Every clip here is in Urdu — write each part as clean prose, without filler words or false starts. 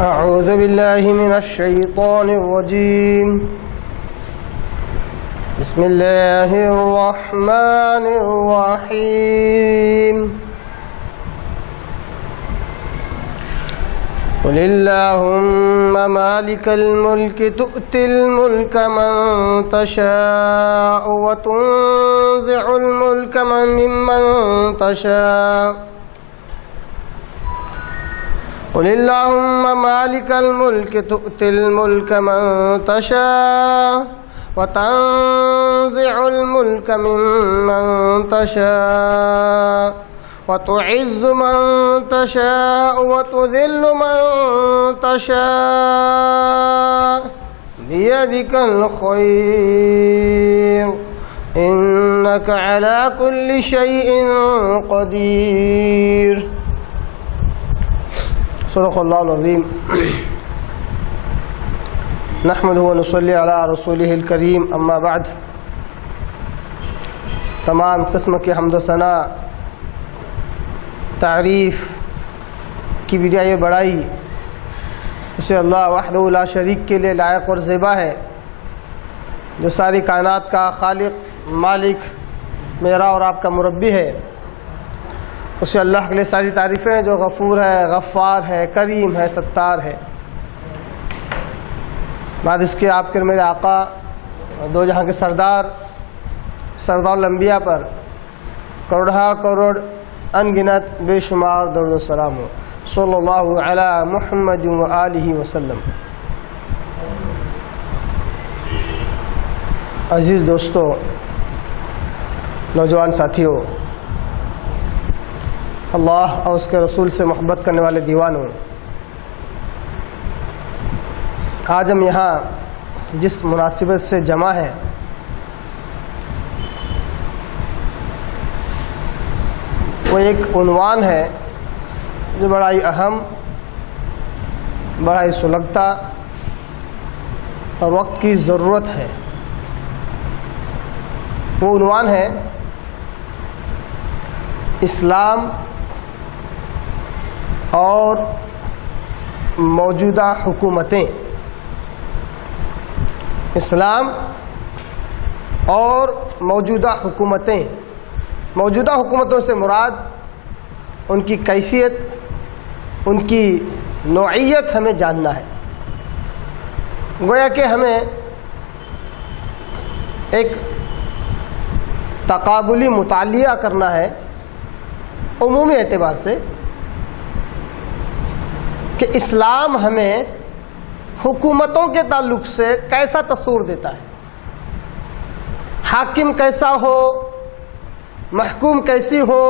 أعوذ بالله من الشيطان الرجيم. بسم الله الرحمن الرحيم. قل اللهم مالك الملك تؤتي الملك من تشاء وتنزع الملك ممن تشاء. قل اللهم مالك الملك تؤتي الملك من تشاء وتنزع الملك ممن تشاء وتعز من تشاء وتذل من تشاء بيدك الخير إنك على كل شيء قدير. صدق اللہ العظیم. نحمدہ و نصلی علی رسولہ الکریم. اما بعد. تمام قسم کی حمد و ثنا، تعریف، کبریائی بڑائی اسے اللہ وحدہ لا شریک کے لیے لائق اور زیبا ہے، جو ساری کائنات کا خالق، مالک، میرا اور آپ کا مربی ہے. اسے اللہ کے لیے ساری تعریفیں ہیں، جو غفور ہے، غفار ہے، کریم ہے، ستار ہے. بعد اس کے آپ کے میرے آقا، دو جہاں کے سردار، سردار الانبیاء پر کروڑہا کروڑ انگنت بے شمار درود و سلام ہو. صلی اللہ علی محمد و آلہ وسلم. عزیز دوستو، نوجوان ساتھیوں، اللہ اور اس کے رسول سے محبت کرنے والے دیوانوں، آج ہم یہاں جس مناسبت سے جمع ہیں وہ ایک عنوان ہے جو بڑا ہی اہم، بڑا ہی سلگتا اور وقت کی ضرورت ہے. وہ عنوان ہے اسلام اور موجودہ حکومتیں. اسلام اور موجودہ حکومتیں. موجودہ حکومتوں سے مراد ان کی کیفیت، ان کی نوعیت ہمیں جاننا ہے. گویا کہ ہمیں ایک تقابلی مطالعہ کرنا ہے عمومی اعتبار سے کہ اسلام ہمیں حکومتوں کے تعلق سے کیسا تصور دیتا ہے. حاکم کیسا ہو، محکوم کیسی ہو،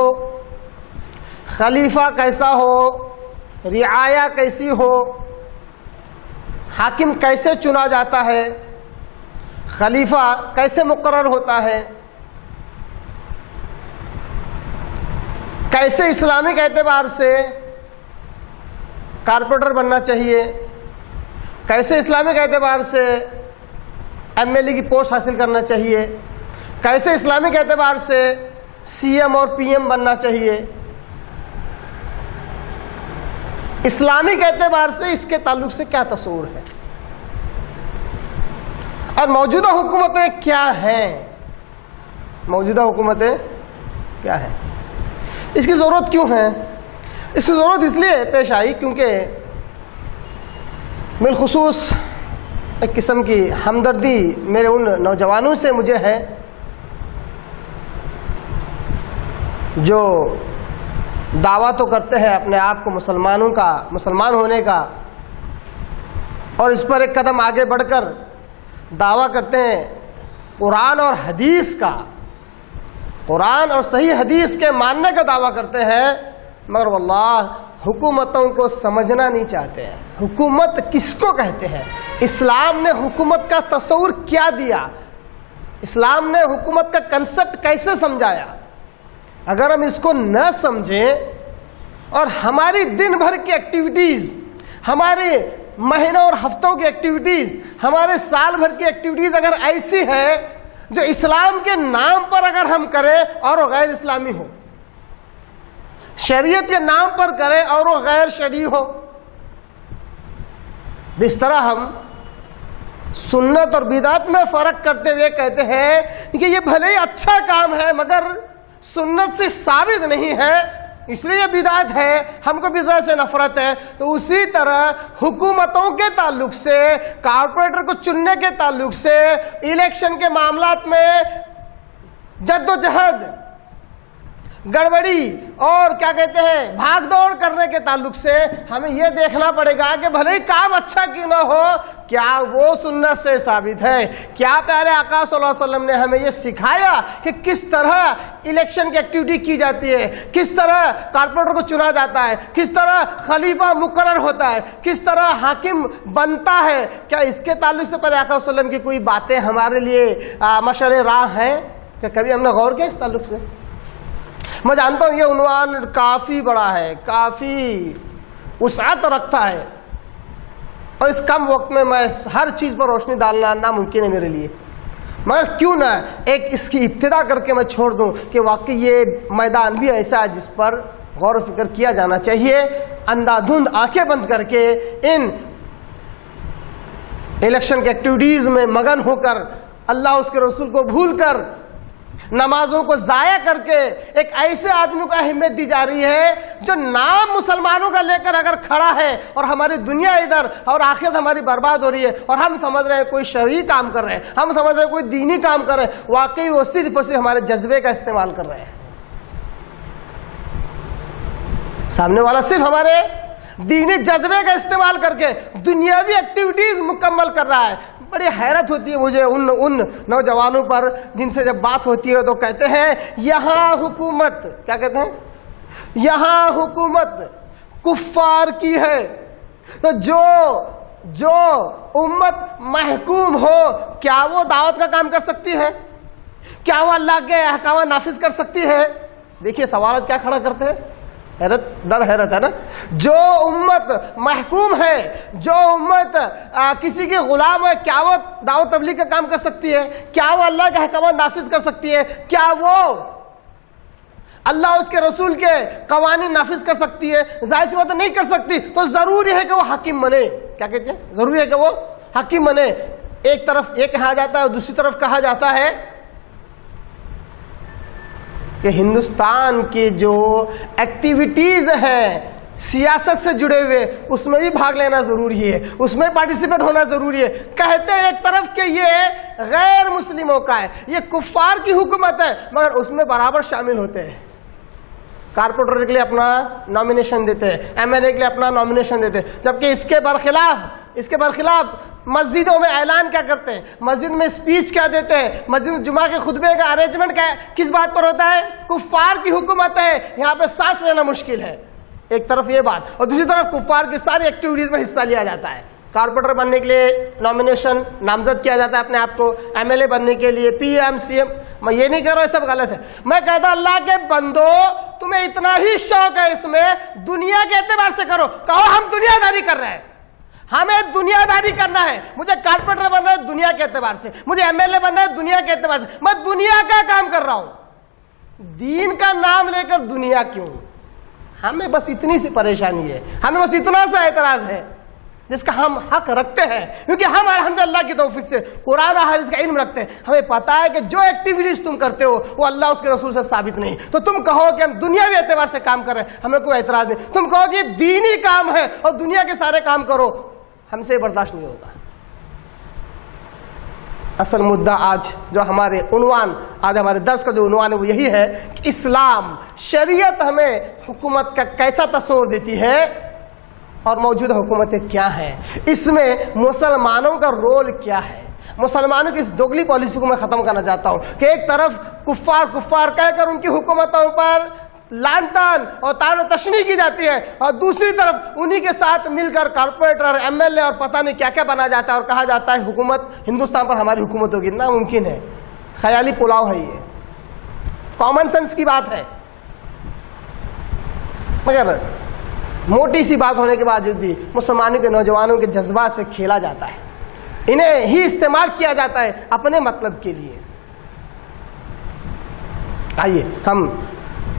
خلیفہ کیسا ہو، رعایا کیسی ہو، حاکم کیسے چنا جاتا ہے، خلیفہ کیسے مقرر ہوتا ہے، کیسے اسلامک اعتبار سے کارپوریٹر بننا چاہیے، کیسے اسلامک اعتبار سے ایم ایل اے کی پوسٹ حاصل کرنا چاہیے، کیسے اسلامک اعتبار سے سی ایم اور پی ایم بننا چاہیے. اسلامک اعتبار سے اس کے تعلق سے کیا تصور ہے، اور موجودہ حکومتیں کیا ہیں. موجودہ حکومتیں کیا ہیں، اس کی ضرورت کیوں ہے. اس کی ضرورت اس لیے پیش آئی کیونکہ بالخصوص ایک قسم کی ہمدردی میرے ان نوجوانوں سے مجھے ہے جو دعویٰ تو کرتے ہیں اپنے آپ کو مسلمان ہونے کا، اور اس پر ایک قدم آگے بڑھ کر دعویٰ کرتے ہیں قرآن اور حدیث کا، قرآن اور صحیح حدیث کے ماننے کا دعویٰ کرتے ہیں، مگر واللہ حکومتوں کو سمجھنا نہیں چاہتے ہیں. حکومت کس کو کہتے ہیں، اسلام نے حکومت کا تصور کیا دیا، اسلام نے حکومت کا کنسپٹ کیسے سمجھایا. اگر ہم اس کو نہ سمجھیں اور ہماری دن بھر کی ایکٹیویٹیز، ہمارے مہینوں اور ہفتوں کی ایکٹیویٹیز، ہمارے سال بھر کی ایکٹیویٹیز اگر ایسی ہے جو اسلام کے نام پر اگر ہم کریں اور وہ غیر اسلامی ہو، شریعت کے نام پر کریں اور وہ غیر شرعی ہو، اس طرح ہم سنت اور بدعت میں فرق کرتے ہوئے کہتے ہیں کہ یہ بھلے ہی اچھا کام ہے مگر سنت سے ثابت نہیں ہے، اس لیے یہ بدعت ہے، ہم کو بدعت سے نفرت ہے۔ تو اسی طرح حکومتوں کے تعلق سے، کارپوریٹر کو چننے کے تعلق سے، الیکشن کے معاملات میں جد و جہد، گڑبڑی اور کیا کہتے ہیں بھاگ دوڑ کرنے کے تعلق سے ہمیں یہ دیکھنا پڑے گا کہ بھلے ہی کام اچھا کیوں نہ ہو، کیا وہ سنت سے ثابت ہے؟ کیا پیارے آقا صلی اللہ علیہ وسلم نے ہمیں یہ سکھایا کہ کس طرح الیکشن کی ایکٹیویٹی کی جاتی ہے، کس طرح کارپوریٹر کو چنا جاتا ہے، کس طرح خلیفہ مقرر ہوتا ہے، کس طرح حاکم بنتا ہے؟ کیا اس کے تعلق سے پیارے آقا صلی اللہ علیہ وسلم کی کوئی باتیں ہمارے لیے مشعل راہ ہیں؟ کہ کبھی ہم نے غور کیا اس تعلق سے؟ میں جانتا ہوں یہ عنوان کافی بڑا ہے، کافی وسعت رکھتا ہے، اور اس کم وقت میں ہر چیز پر روشنی ڈالنا ناممکن ہے میرے لیے، مگر کیوں نہ ایک اس کی ابتدا کر کے میں چھوڑ دوں کہ واقعی یہ میدان بھی ایسا ہے جس پر غور و فکر کیا جانا چاہیے۔ اندھا دھند آنکھیں بند کر کے ان الیکشن کے ایکٹیویٹیز میں مگن ہو کر، اللہ اس کے رسول کو بھول کر، نمازوں کو ضائع کر کے ایک ایسے آدمی کو اہمیت دی جا رہی ہے جو نام مسلمانوں کا لے کر اگر کھڑا ہے، اور ہماری دنیا ادھر اور آخرت ہماری برباد ہو رہی ہے، اور ہم سمجھ رہے ہیں کوئی شرعی کام کر رہے ہیں، ہم سمجھ رہے ہیں کوئی دینی کام کر رہے ہیں، واقعی وہ صرف اور صرف ہمارے جذبے کا استعمال کر رہے ہیں۔ سامنے والا صرف ہمارے دینی جذبے کا استعمال کر کے دنیاوی ایکٹیویٹیز مکمل کر رہا ہے۔ بڑی حیرت ہوتی ہے مجھے ان نوجوانوں پر جن سے جب بات ہوتی ہے تو کہتے ہیں یہاں حکومت، کیا کہتے ہیں، یہاں حکومت کفار کی ہے، تو جو امت محکوم ہو کیا وہ دعوت کا کام کر سکتی ہے؟ کیا وہ اللہ کے احکامات نافذ کر سکتی ہے؟ دیکھیے سوالات کیا کھڑا کرتے ہیں، حیرت در حیرت ہے نا۔ جو امت محکوم ہے، جو امت کسی کے غلام ہے، کیا وہ دعوت تبلیغ کا کام کر سکتی ہے؟ کیا وہ اللہ کے احکامات نافذ کر سکتی ہے؟ کیا وہ اللہ اس کے رسول کے قوانین نافذ کر سکتی ہے؟ ظاہر سی بات ہے نہیں کر سکتی، تو ضروری ہے کہ وہ حاکم بنے۔ کیا کہتے ہیں؟ ضروری ہے کہ وہ حاکم بنے۔ ایک طرف یہ کہا جاتا ہے اور دوسری طرف کہا جاتا ہے کہ ہندوستان کی جو ایکٹیویٹیز ہیں سیاست سے جڑے ہوئے اس میں بھی بھاگ لینا ضروری ہے، اس میں پارٹیسپیٹ ہونا ضروری ہے۔ کہتے ہیں ایک طرف کہ یہ غیر مسلموں کا ہے، یہ کفار کی حکومت ہے، مگر اس میں برابر شامل ہوتے ہیں۔ کارپوریٹر کے لیے اپنا نامینیشن دیتے ہیں، ایم ایل اے کے لیے اپنا نامینیشن دیتے ہیں، جبکہ اس کے برخلاف مسجدوں میں اعلان کیا کرتے ہیں، مسجد میں اسپیچ کیا دیتے ہیں، مسجد جمعہ کے خطبے کا ارینجمنٹ کس بات پر ہوتا ہے؟ کفار کی حکومت ہے، یہاں پہ سانس لینا مشکل ہے۔ ایک طرف یہ بات، اور دوسری طرف کفار کی ساری ایکٹیویٹیز میں حصہ لیا جاتا ہے۔ کارپوریٹر بننے کے لیے نامینیشن نامزد کیا جاتا ہے اپنے آپ کو، ایم ایل اے بننے کے لیے، پی ایم سی ایم۔ میں یہ نہیں کہہ رہا ہوں یہ سب غلط ہے، میں کہتا ہوں اللہ کے بندو تمہیں اتنا ہی شوق ہے اس میں، دنیا کے اعتبار سے کرو، کہو ہم دنیا داری کر رہے ہیں، ہمیں دنیا داری کرنا ہے، مجھے کارپوریٹر بننا ہے دنیا کے اعتبار سے، مجھے ایم ایل اے بننا ہے دنیا کے اعتبار سے، میں دنیا کا کام کر رہا ہوں، دین کا نام لے کر دنیا کیوں؟ ہمیں بس اتنی سی پریشانی ہے، ہمیں بس اتنا سا اعتراض ہے جس کا ہم حق رکھتے ہیں، کیونکہ ہم الحمدللہ کی توفیق سے قرآن اور حدیث کا علم رکھتے ہیں، ہمیں پتا ہے کہ جو ایکٹیویٹیز تم کرتے ہو وہ اللہ اس کے رسول سے ثابت نہیں، تو تم کہو کہ ہم دنیاوی اعتبار سے کام کر رہے ہیں، ہمیں کوئی اعتراض نہیں، تم کہو کہ یہ دینی کام ہے اور دنیا کے سارے کام کرو، ہم سے برداشت نہیں ہوگا۔ اصل مدعا آج جو ہمارے عنوان، آج ہمارے درس کا جو عنوان ہے وہ یہی ہے کہ اسلام شریعت ہمیں حکومت کا کیسا تصور دیتی ہے اور موجودہ حکومتیں کیا ہیں، اس میں مسلمانوں کا رول کیا ہے۔ مسلمانوں کی اس دوگلی پالیسی کو میں ختم کرنا چاہتا ہوں کہ ایک طرف کفار کہہ کر ان کی حکومتوں پر لعن طعن اور طعن و تشنیع کی جاتی ہے، اور دوسری طرف انہی کے ساتھ مل کر کارپوریٹر، ایم ایل اے اور پتہ نہیں کیا کیا بنا جاتا ہے اور کہا جاتا ہے حکومت ہندوستان پر ہماری حکومت ہوگی۔ ناممکن ہے، خیالی پلاؤ ہے، یہ کامن سینس کی بات ہے، مگر موٹی سی بات ہونے کے باوجود بھی مسلمانوں کے نوجوانوں کے جذبات سے کھیلا جاتا ہے، انہیں ہی استعمال کیا جاتا ہے اپنے مطلب کے لیے۔ آئیے ہم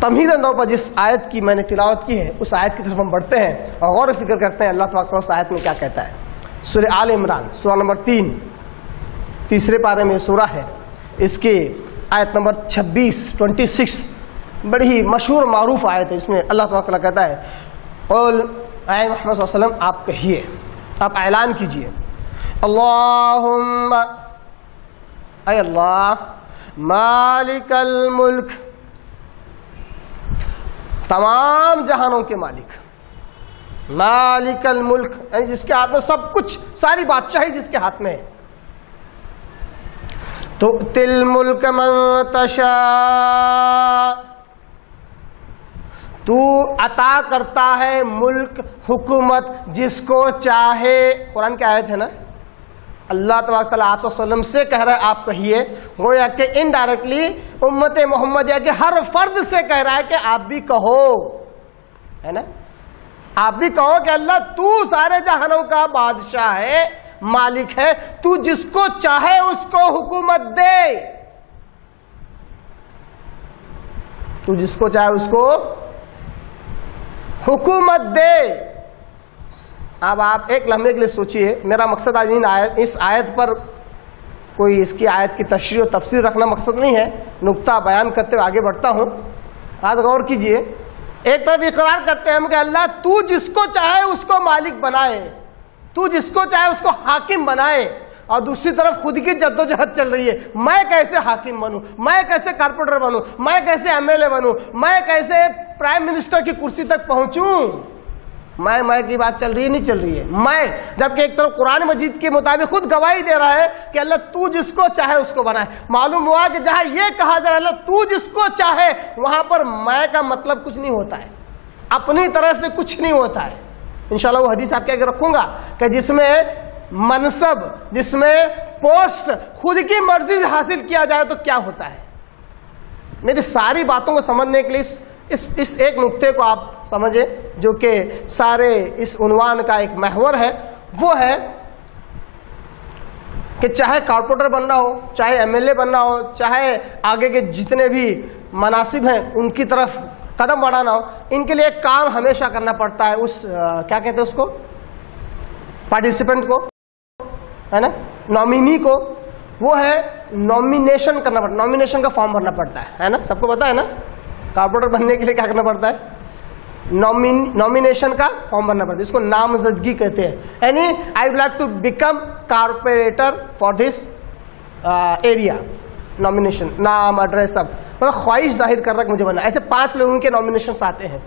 تمہیداً طور پر جس آیت کی میں نے تلاوت کی ہے اس آیت کی طرف ہم بڑھتے ہیں اور غور و فکر کرتے ہیں اللہ تبارک و تعالیٰ اس آیت میں کیا کہتا ہے. سورہ آل عمران سورہ نمبر 3 تیسرے پارے میں سورہ ہے, اس کی آیت نمبر 26 بڑی ہی مشہور معروف آیت ہے. اس میں اللہ تبارک و تعالیٰ کہتا ہے قل اے محمد صلی اللہ علیہ وسلم آپ کہیے, آپ اعلان کیجئے, اللہم اے اللہ مالک الملک, تمام جہانوں کے مالک, مالک الملک یعنی جس کے ہاتھ میں سب کچھ, ساری بادشاہی جس کے ہاتھ میں ہے. تؤتی الملک من تشاء, تو عطا کرتا ہے ملک حکومت جس کو چاہے. قرآن کی آیت ہے نا, اللہ تبارک تعالیٰ آپ صلی اللہ علیہ وسلم سے کہہ رہا ہے آپ کہیے, گویا کہ انڈائریکٹلی امت محمدیہ کے ہر فرد سے کہہ رہا ہے کہ آپ بھی کہو, ہے نا, آپ بھی کہو کہ اللہ تو سارے جہانوں کا بادشاہ ہے, مالک ہے, تو جس کو چاہے اس کو حکومت دے, تو جس کو چاہے اس کو حکومت دے. اب آپ ایک لمحے کے لیے سوچئے, میرا مقصد آج اس آیت پر کوئی اس کی آیت کی تشریح و تفسیر رکھنا مقصد نہیں ہے, نقطہ بیان کرتے ہوئے آگے بڑھتا ہوں. آج غور کیجئے, ایک طرف اقرار کرتے ہیں ہم کہ اللہ تو جس کو چاہے اس کو مالک بنائے, تو جس کو چاہے اس کو حاکم بنائے, اور دوسری طرف خود کی جدوجہد چل رہی ہے, میں کیسے حاکم بنوں, میں کیسے کارپوریٹر بنوں, میں کیسے MLA بنوں, میں کیسے پرائم منسٹر کی کرسی تک پہنچوں. میں کی بات چل رہی ہے, نہیں چل رہی ہے, میں, جبکہ ایک طرف قرآن مجید کے مطابق خود گواہی دے رہا ہے کہ اللہ تو جس کو چاہے اس کو بنائے. معلوم ہوا کہ جہاں یہ کہا جا رہا ہے اللہ تو جس کو چاہے, وہاں پر میں کا مطلب کچھ نہیں ہوتا ہے, اپنی طرف سے کچھ نہیں ہوتا ہے. انشاءاللہ وہ حدیث آپ کے آگے رکھوں گا کہ جس میں منصب, جس میں پوسٹ خود کی مرضی سے حاصل کیا جائے تو کیا ہوتا ہے. میری ساری باتوں کو سمجھنے کے لیے اس ایک نقطے کو آپ سمجھیں جو کہ سارے اس عنوان کا ایک محور ہے, وہ ہے کہ چاہے کارپوریٹر بننا ہو, چاہے MLA بننا ہو, چاہے آگے کے جتنے بھی مناصب ہیں ان کی طرف قدم بڑھانا ہو, ان کے لیے ایک کام ہمیشہ کرنا پڑتا ہے, اس کیا کہتے ہیں اس کو, پارٹیسپینٹ کو, ہے نا, نامینی کو, وہ ہے نامینیشن کرنا پڑتا ہے, نامینیشن کا فارم بھرنا پڑتا ہے نا, سب کو پتا ہے نا, کارپوریٹر بننے کے لیے کیا کرنا پڑتا ہے, نامینیشن کا فارم بھرنا پڑتا ہے, اس کو نامزدگی کہتے ہیں. یعنی I would like to become corporator for this area, nomination, نام, ایڈریس, سب مطلب خواہش ظاہر کر رہا ہے کہ مجھے بننا. ایسے 5 لوگوں کے نامینیشنس آتے ہیں,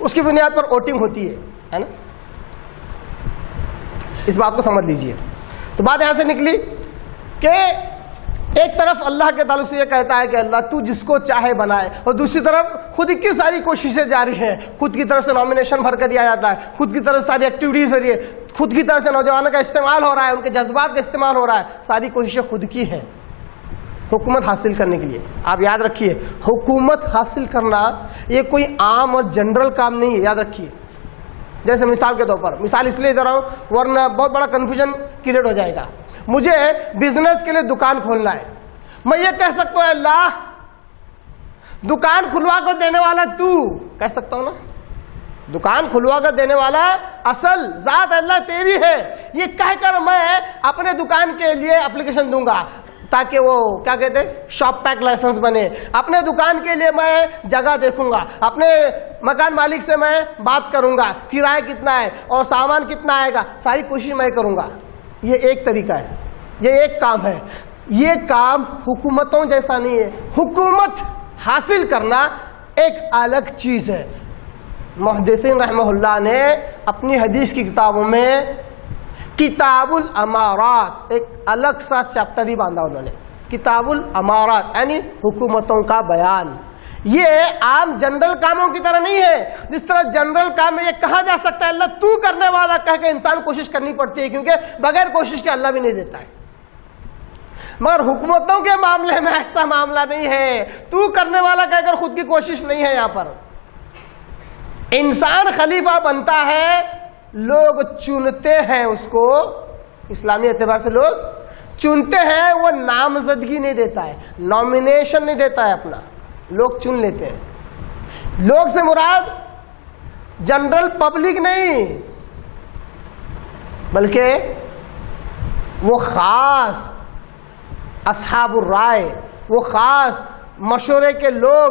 اس کی بنیاد پر ووٹنگ ہوتی ہے نا, اس بات کو سمجھ لیجئے. تو بات یہاں سے نکلی کہ ایک طرف اللہ کے تعلق سے یہ کہتا ہے کہ اللہ تو جس کو چاہے بنائے, اور دوسری طرف خود کی ساری کوششیں جاری ہیں, خود کی طرف سے نامینیشن بھر کر دیا جاتا ہے, خود کی طرف سے ساری ایکٹیویٹیز ہو رہی ہے, خود کی طرف سے نوجوانوں کا استعمال ہو رہا ہے, ان کے جذبات کا استعمال ہو رہا ہے, ساری کوششیں خود کی ہیں حکومت حاصل کرنے کے لیے. آپ یاد رکھیے, حکومت حاصل کرنا یہ کوئی عام اور جنرل کام نہیں ہے, یاد رکھیے. جیسے مثال کے طور پر, مثال اس لیے دے رہا ہوں ورنہ بہت بڑا کنفیوژن کریٹ ہو جائے گا. مجھے بزنس کے لیے دکان کھولنا ہے, میں یہ کہہ سکتا ہوں اللہ دکان کھلوا کر دینے والا تو, کہہ سکتا ہوں نا, دکان کھلوا کر دینے والا اصل ذات اللہ تیری ہے, یہ کہہ کر میں اپنے دکان کے لیے اپلیکیشن دوں گا تاکہ وہ کیا کہتے ہیں شاپ پیک لائسنس بنے. اپنے دکان کے لیے میں جگہ دیکھوں گا, اپنے مکان مالک سے میں بات کروں گا, کرایہ کتنا ہے اور سامان کتنا آئے گا, ساری کوشش میں کروں گا. یہ ایک طریقہ ہے, یہ ایک کام ہے. یہ کام حکومتوں جیسا نہیں ہے, حکومت حاصل کرنا ایک الگ چیز ہے. محدثین رحمہ اللہ نے اپنی حدیث کی کتابوں میں کتاب الامارات ایک الگ سا چیپٹر ہی باندھا انہوں نے, کتاب الامارات یعنی حکومتوں کا بیان. یہ عام جنرل کاموں کی طرح نہیں ہے, جس طرح جنرل کام میں یہ کہا جا سکتا ہے اللہ تو کرنے والا کہہ کے انسان کوشش کرنی پڑتی ہے, کیونکہ بغیر کوشش کے اللہ بھی نہیں دیتا ہے. مگر حکومتوں کے معاملے میں ایسا معاملہ نہیں ہے, تو کرنے والا کہہ کر خود کی کوشش نہیں ہے. یہاں پر انسان خلیفہ بنتا ہے, لوگ چنتے ہیں اس کو, اسلامی اعتبار سے لوگ چنتے ہیں, وہ نامزدگی نہیں دیتا ہے, نامینیشن نہیں دیتا ہے اپنا, لوگ چن لیتے ہیں. لوگ سے مراد جنرل پبلک نہیں، بلکہ وہ خاص اصحاب الرائے، وہ خاص مشورے کے لوگ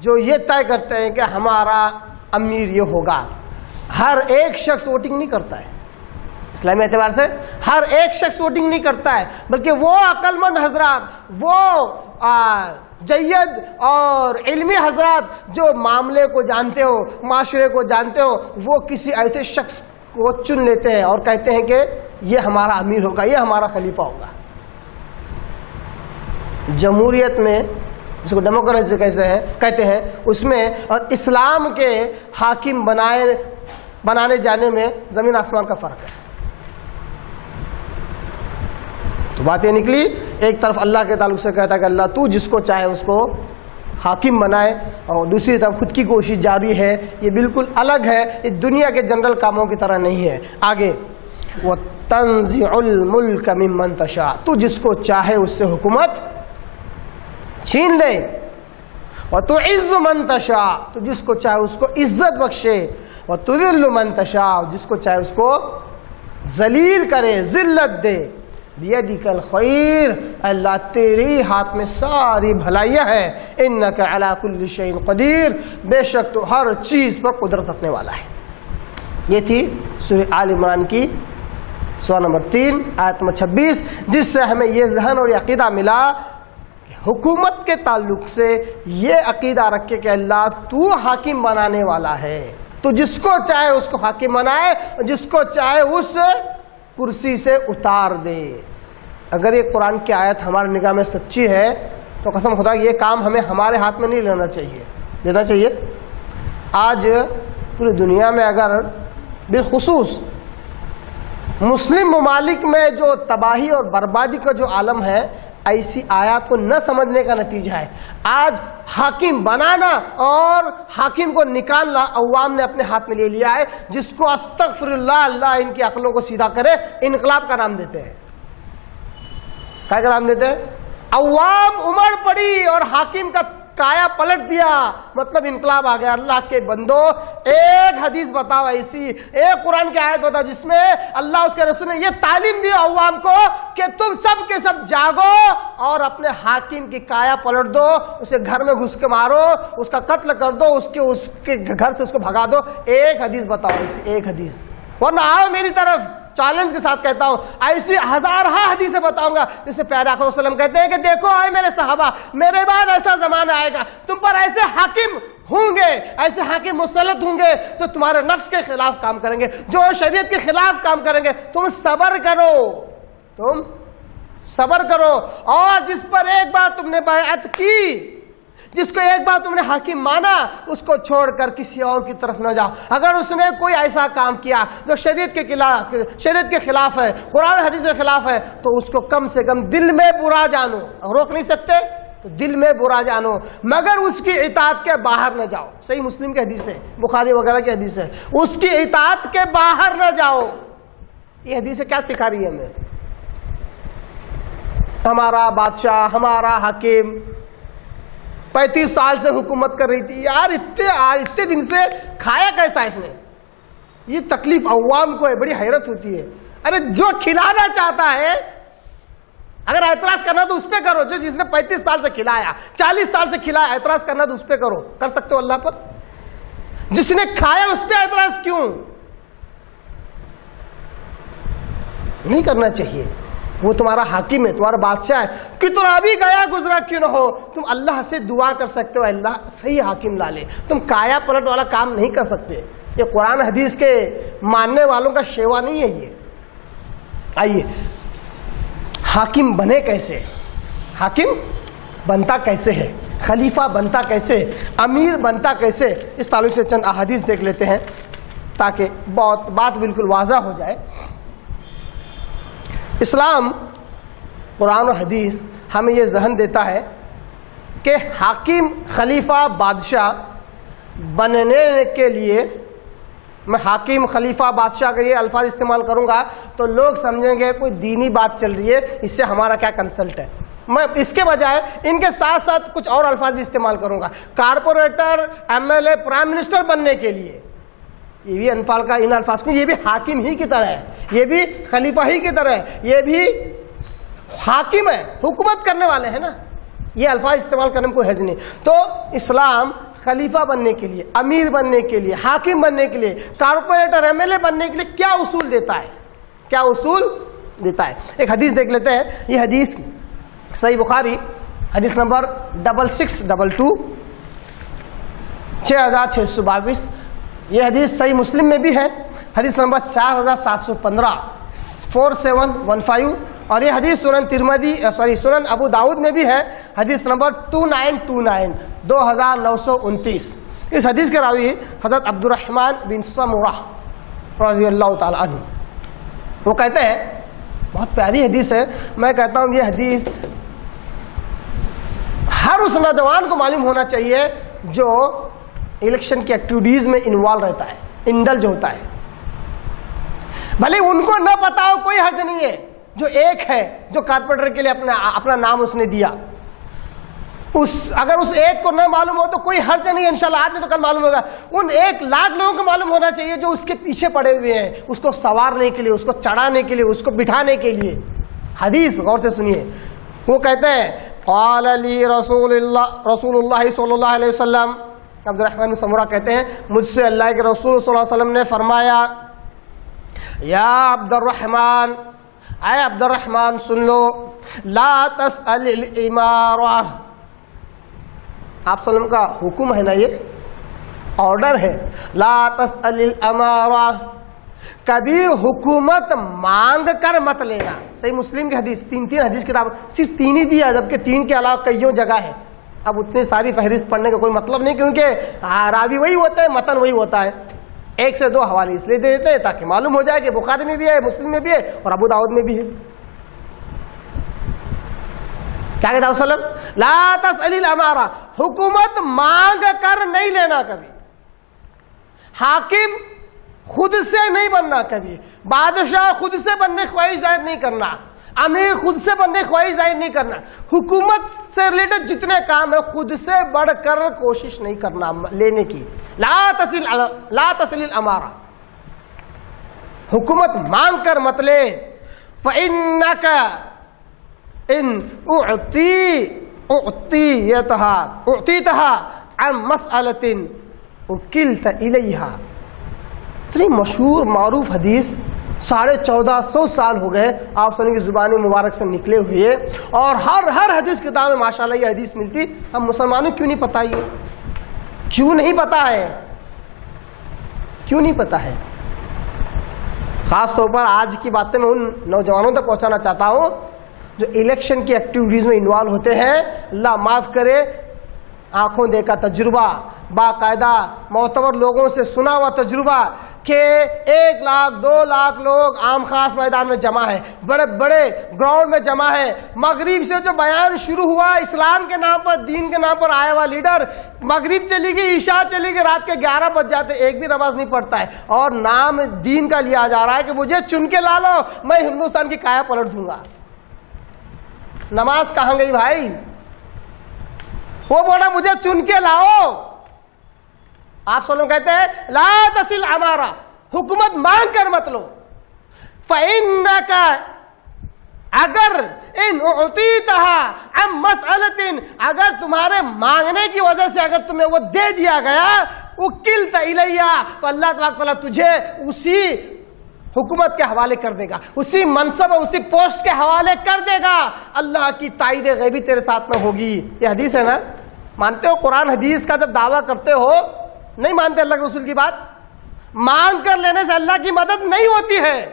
جو یہ طے کرتے ہیں کہ ہمارا امیر یہ ہوگا. ہر ایک شخص ووٹنگ نہیں کرتا ہے، اسلامی اعتبار سے ہر ایک شخص ووٹنگ نہیں کرتا ہے، بلکہ وہ عقل مند حضرات، وہ جید اور علمی حضرات جو معاملے کو جانتے ہو، معاشرے کو جانتے ہو، وہ کسی ایسے شخص کو چن لیتے ہیں اور کہتے ہیں کہ یہ ہمارا امیر ہوگا، یہ ہمارا خلیفہ ہوگا. جمہوریت میں جس کو ڈیموکریسی کہتے ہیں، اس میں اور اسلام کے حاکم بنانے جانے میں زمین آسمان کا فرق ہے. تو بات یہ نکلی، ایک طرف اللہ کے تعلق سے کہتا ہے کہ اللہ تو جس کو چاہے اس کو حاکم بنائے، اور دوسری طرف خود کی کوشش جاری ہے. یہ بالکل الگ ہے، یہ دنیا کے جنرل کاموں کی طرح نہیں ہے. آگے وَتَنزِعُ الْمُلْكَ مِمَّن تَشَاءُ، تو جس کو چاہے اس سے حکومت چھین لے. وَتُعِزُّ مَن تَشَاءُ، تو جس کو چاہے اس کو عزت بخشے. وَتُذِلُّ مَن تَشَاءُ، جس کو چاہے اس کو ذلیل کرے، ذلت دے. بِيَدِكَ الْخَيْرُ، اللہ تیری ہاتھ میں ساری بھلائیاں ہیں. إِنَّكَ عَلَى كُلِّ شَيْءٍ قَدِيرٌ، بے شک تو ہر چیز پر قدرت رکھنے والا ہے. یہ تھی سورہ آل عمران کی سورہ نمبر 3 آیت نمبر 26، جس سے ہمیں یہ ذہن اور یہ عقیدہ ملا کہ حکومت کے تعلق سے یہ عقیدہ رکھے کہ اللہ تو حاکم بنانے والا ہے. تو جس کو چاہے اس کو حاکم بنائے، جس کو چاہے اس کرسی سے اتار دے. اگر یہ قرآن کی آیت ہماری نگاہ میں سچی ہے تو قسم خدا یہ کام ہمیں ہمارے ہاتھ میں نہیں لینا چاہیے. آج پوری دنیا میں اگر بالخصوص مسلم ممالک میں جو تباہی اور بربادی کا جو عالم ہے، ایسی آیات کو نہ سمجھنے کا نتیجہ ہے. آج حاکم بنانا اور حاکم کو نکالنا عوام نے اپنے ہاتھ میں لے لیا ہے، جس کو استغفر اللہ، اللہ ان کی عقلوں کو سیدھا کرے، انقلاب کا نام دیتے ہیں. کیا کا نام دیتے ہیں؟ عوام امڑ پڑی اور حاکم کا کایا پلٹ دیا، مطلب انقلاب آ گیا. اللہ کے بندو، ایک حدیث بتاؤ ایسی، ایک قرآن کی آیت بتاؤ جس میں اللہ اس کے رسول نے یہ تعلیم دی عوام کو کہ تم سب کے سب جاگو اور اپنے حاکم کی کایا پلٹ دو، اسے گھر میں گھس کے مارو، اس کا قتل کر دو، اس کے گھر سے اس کو بھگا دو. ایک حدیث بتاؤ ایسی، ایک حدیث. ورنہ آؤ میری طرف، چیلنج کے ساتھ کہتا ہوں، ایسی ہزارہ حدیثیں بتاؤں گا جس میں پیارے آقا صلی اللہ علیہ وسلم کہتے ہیں کہ دیکھو آئے میرے صحابہ، میرے بعد ایسا زمانہ آئے گا، تم پر ایسے حاکم ہوں گے، ایسے حاکم مسلط ہوں گے جو تمہارے نفس کے خلاف کام کریں گے، جو شریعت کے خلاف کام کریں گے. تم صبر کرو، اور جس پر ایک بار تم نے بیعت کی، جس کو ایک بار تم نے حاکم مانا، اس کو چھوڑ کر کسی اور کی طرف نہ جاؤ. اگر اس نے کوئی ایسا کام کیا جو شریعت کے خلاف ہے، قرآن حدیث کے خلاف ہے، تو اس کو کم سے کم دل میں برا جانو. روک نہیں سکتے تو دل میں برا جانو، مگر اس کی اطاعت کے باہر نہ جاؤ. صحیح مسلم کی حدیث ہے، بخاری وغیرہ کی حدیث ہے، اس کی اطاعت کے باہر نہ جاؤ. یہ حدیث کیا سکھا رہی ہے ہمیں؟ ہمارا بادشاہ، ہمارا حاکم 35 سال سے حکومت کر رہی تھی، یار اتنے دن سے کھایا کیسا اس نے؟ یہ تکلیف عوام کو ہے، بڑی حیرت ہوتی ہے. ارے جو کھلانا چاہتا ہے، اگر اعتراض کرنا تو اس پہ کرو. جس نے 35 سال سے کھلایا، 40 سال سے کھلایا، اعتراض کرنا تو اس پہ کرو. کر سکتے ہو اللہ پر؟ جس نے کھایا اس پہ اعتراض کیوں نہیں کرنا چاہیے؟ وہ تمہارا حاکم ہے، تمہارا بادشاہ ہے، کتنا بھی گیا گزرا کیوں نہ ہو، تم اللہ سے دعا کر سکتے ہو اللہ صحیح حاکم لا لے. تم کایا پلٹ والا کام نہیں کر سکتے. یہ قرآن حدیث کے ماننے والوں کا شیوا نہیں ہے. یہ آئیے حاکم بنے کیسے، حاکم بنتا کیسے ہے، خلیفہ بنتا کیسے، امیر بنتا کیسے، اس تعلق سے چند احادیث دیکھ لیتے ہیں تاکہ بات بالکل واضح ہو جائے. اسلام، قرآن و حدیث ہمیں یہ ذہن دیتا ہے کہ حاکم، خلیفہ، بادشاہ بننے کے لیے، میں حاکم، خلیفہ، بادشاہ اگر یہ الفاظ استعمال کروں گا تو لوگ سمجھیں گے کوئی دینی بات چل رہی ہے، اس سے ہمارا کیا کنسلٹ ہے. میں اس کے بجائے ان کے ساتھ ساتھ کچھ اور الفاظ بھی استعمال کروں گا. Corporator, M L A, prime minister بننے کے لیے یہ بھی ان الفاظ کو, یہ بھی حاکم ہی کی طرح ہے, یہ بھی خلیفہ ہی کی طرح ہے, یہ بھی حاکم ہے, حکومت کرنے والے ہیں نا. یہ الفاظ استعمال کرنے میں کوئی حرج نہیں. تو اسلام خلیفہ بننے کے لیے, امیر بننے کے لیے, حاکم بننے کے لیے, کارپوریٹر, ایم ایل اے بننے کے لیے کیا اصول دیتا ہے, کیا اصول دیتا ہے. ایک حدیث دیکھ لیتے ہیں. یہ حدیث صحیح بخاری حدیث نمبر 6622 6622. یہ حدیث صحیح مسلم میں بھی ہے, حدیث نمبر 4715 4715. اور یہ حدیث سنن ابو داؤد میں بھی ہے, حدیث نمبر 2929 2929. اس حدیث کے راوی حضرت عبد الرحمن بن سمرہ رضی اللہ تعالی عنہ. وہ کہتے ہیں, بہت پیاری حدیث ہے, میں کہتا ہوں یہ حدیث ہر اس نوجوان کو معلوم ہونا چاہیے جو الیکشن کی ایکٹیویٹیز میں انوالو رہتا ہے, انڈلج ہوتا ہے. بھلے ان کو نہ پتا ہو کوئی حرج نہیں ہے. جو ایک ہے جو کارپوریٹر کے لیے اپنا نام اس نے دیا, اگر اس ایک کو نہ معلوم ہو تو کوئی حرج نہیں ہے, انشاءاللہ آج نہیں تو کل معلوم ہوگا. ان 1,00,000 لوگوں کو معلوم ہونا چاہیے جو اس کے پیچھے پڑے ہوئے ہیں, اس کو سوارنے کے لیے, اس کو چڑھانے کے لیے, اس کو بٹھانے کے لیے. حدیث غور سے سنیے. وہ کہتے ہیں قال لی رسول اللہ صلی اللہ علیہ وسلم, عبد الرحمن بن سمرہ کہتے ہیں مجھ سے اللہ کے رسول صلی اللہ علیہ وسلم نے فرمایا, یا عبد الرحمن, اے عبد الرحمن سن لو, لا تسأل الامارہ. آپ صلی اللہ علیہ وسلم کا حکم ہے نا, یہ آرڈر ہے, لا تسأل الامارہ, کبھی حکومت مانگ کر مت لینا. صحیح مسلم کی حدیث, تین حدیث کتاب, صرف 3 ہی دیا, جبکہ 3 کے علاوہ کئیوں جگہ ہے. اب اتنی ساری فہرست پڑھنے کا کوئی مطلب نہیں, کیونکہ راوی وہی ہوتا ہے, متن وہی ہوتا ہے. 1 سے 2 حوالے اس لیے دے دیتے ہیں تاکہ معلوم ہو جائے کہ بخاری میں بھی ہے, مسلم میں بھی ہے, اور ابو داؤد میں بھی ہے. کیا کہتا ہے وسلم, لا تسأل الامارہ, حکومت مانگ کر نہیں لینا کبھی, حاکم خود سے نہیں بننا کبھی, بادشاہ خود سے بننے خواہش ظاہر نہیں کرنا, امیر خود سے بننے خواہش ظاہر نہیں کرنا. حکومت سے ریلیٹڈ جتنے کام ہیں خود سے بڑھ کر کوشش نہیں کرنا لینے کی. لا تسأل الامارہ, حکومت مانگ کر مت لے. فإنک ان اعطیتها عن مسألۃ وکلت الیہا. اتنی مشہور معروف حدیث, 1450 سال ہو گئے آپ صلی اللہ کی زبان مبارک سے نکلے ہوئے, اور ہر حدیث کتاب میں ماشاءاللہ یہ حدیث ملتی. ہم مسلمانوں کیوں نہیں پتا, یہ کیوں نہیں پتا ہے, کیوں نہیں پتا ہے. خاص طور پر آج کی باتیں میں ان نوجوانوں تک پہنچانا چاہتا ہوں جو الیکشن کی ایکٹیویٹیز میں انوالو ہوتے ہیں. اللہ معاف کرے, آنکھوں دیکھا تجربہ, باقاعدہ معتبر لوگوں سے سنا ہوا تجربہ کہ 1 لاکھ 2 لاکھ لوگ عام خاص میدان میں جمع ہے, بڑے بڑے گراؤنڈ میں جمع ہے. مغرب سے جو بیان شروع ہوا اسلام کے نام پر, دین کے نام پر آیا ہوا لیڈر, مغرب چلی گئی, عشاء چلی گئی, رات کے 11 بج جاتے, ایک بھی نماز نہیں پڑھتا ہے, اور نام دین کا لیا جا رہا ہے کہ مجھے چن کے لا لو, میں ہندوستان کی کایا پلٹ دوں گا. نماز کہاں گئی بھائی؟ وہ بولا مجھے چن کے لاؤ. آپ صلی اللہ علیہ وسلم کہتے ہیں لا تسل امارہ, حکومت مانگ کر مت لو. فإنک, اگر ان اعطیتها عن مسألۃ, اگر تمہارے مانگنے کی وجہ سے اگر تمہیں وہ دے دیا گیا, وکلت الیہ, تو اللہ تبارک و تعالیٰ تجھے اسی حکومت کے حوالے کر دے گا, اسی منصب اور اسی پوسٹ کے حوالے کر دے گا. اللہ کی تائید غیبی تیرے ساتھ میں ہوگی. یہ حدیث ہے نا, مانتے ہو؟ قرآن حدیث کا جب دعویٰ کرتے ہو, نہیں مانتے اللہ کے رسول کی بات؟ مانگ کر لینے سے اللہ کی مدد نہیں ہوتی ہے.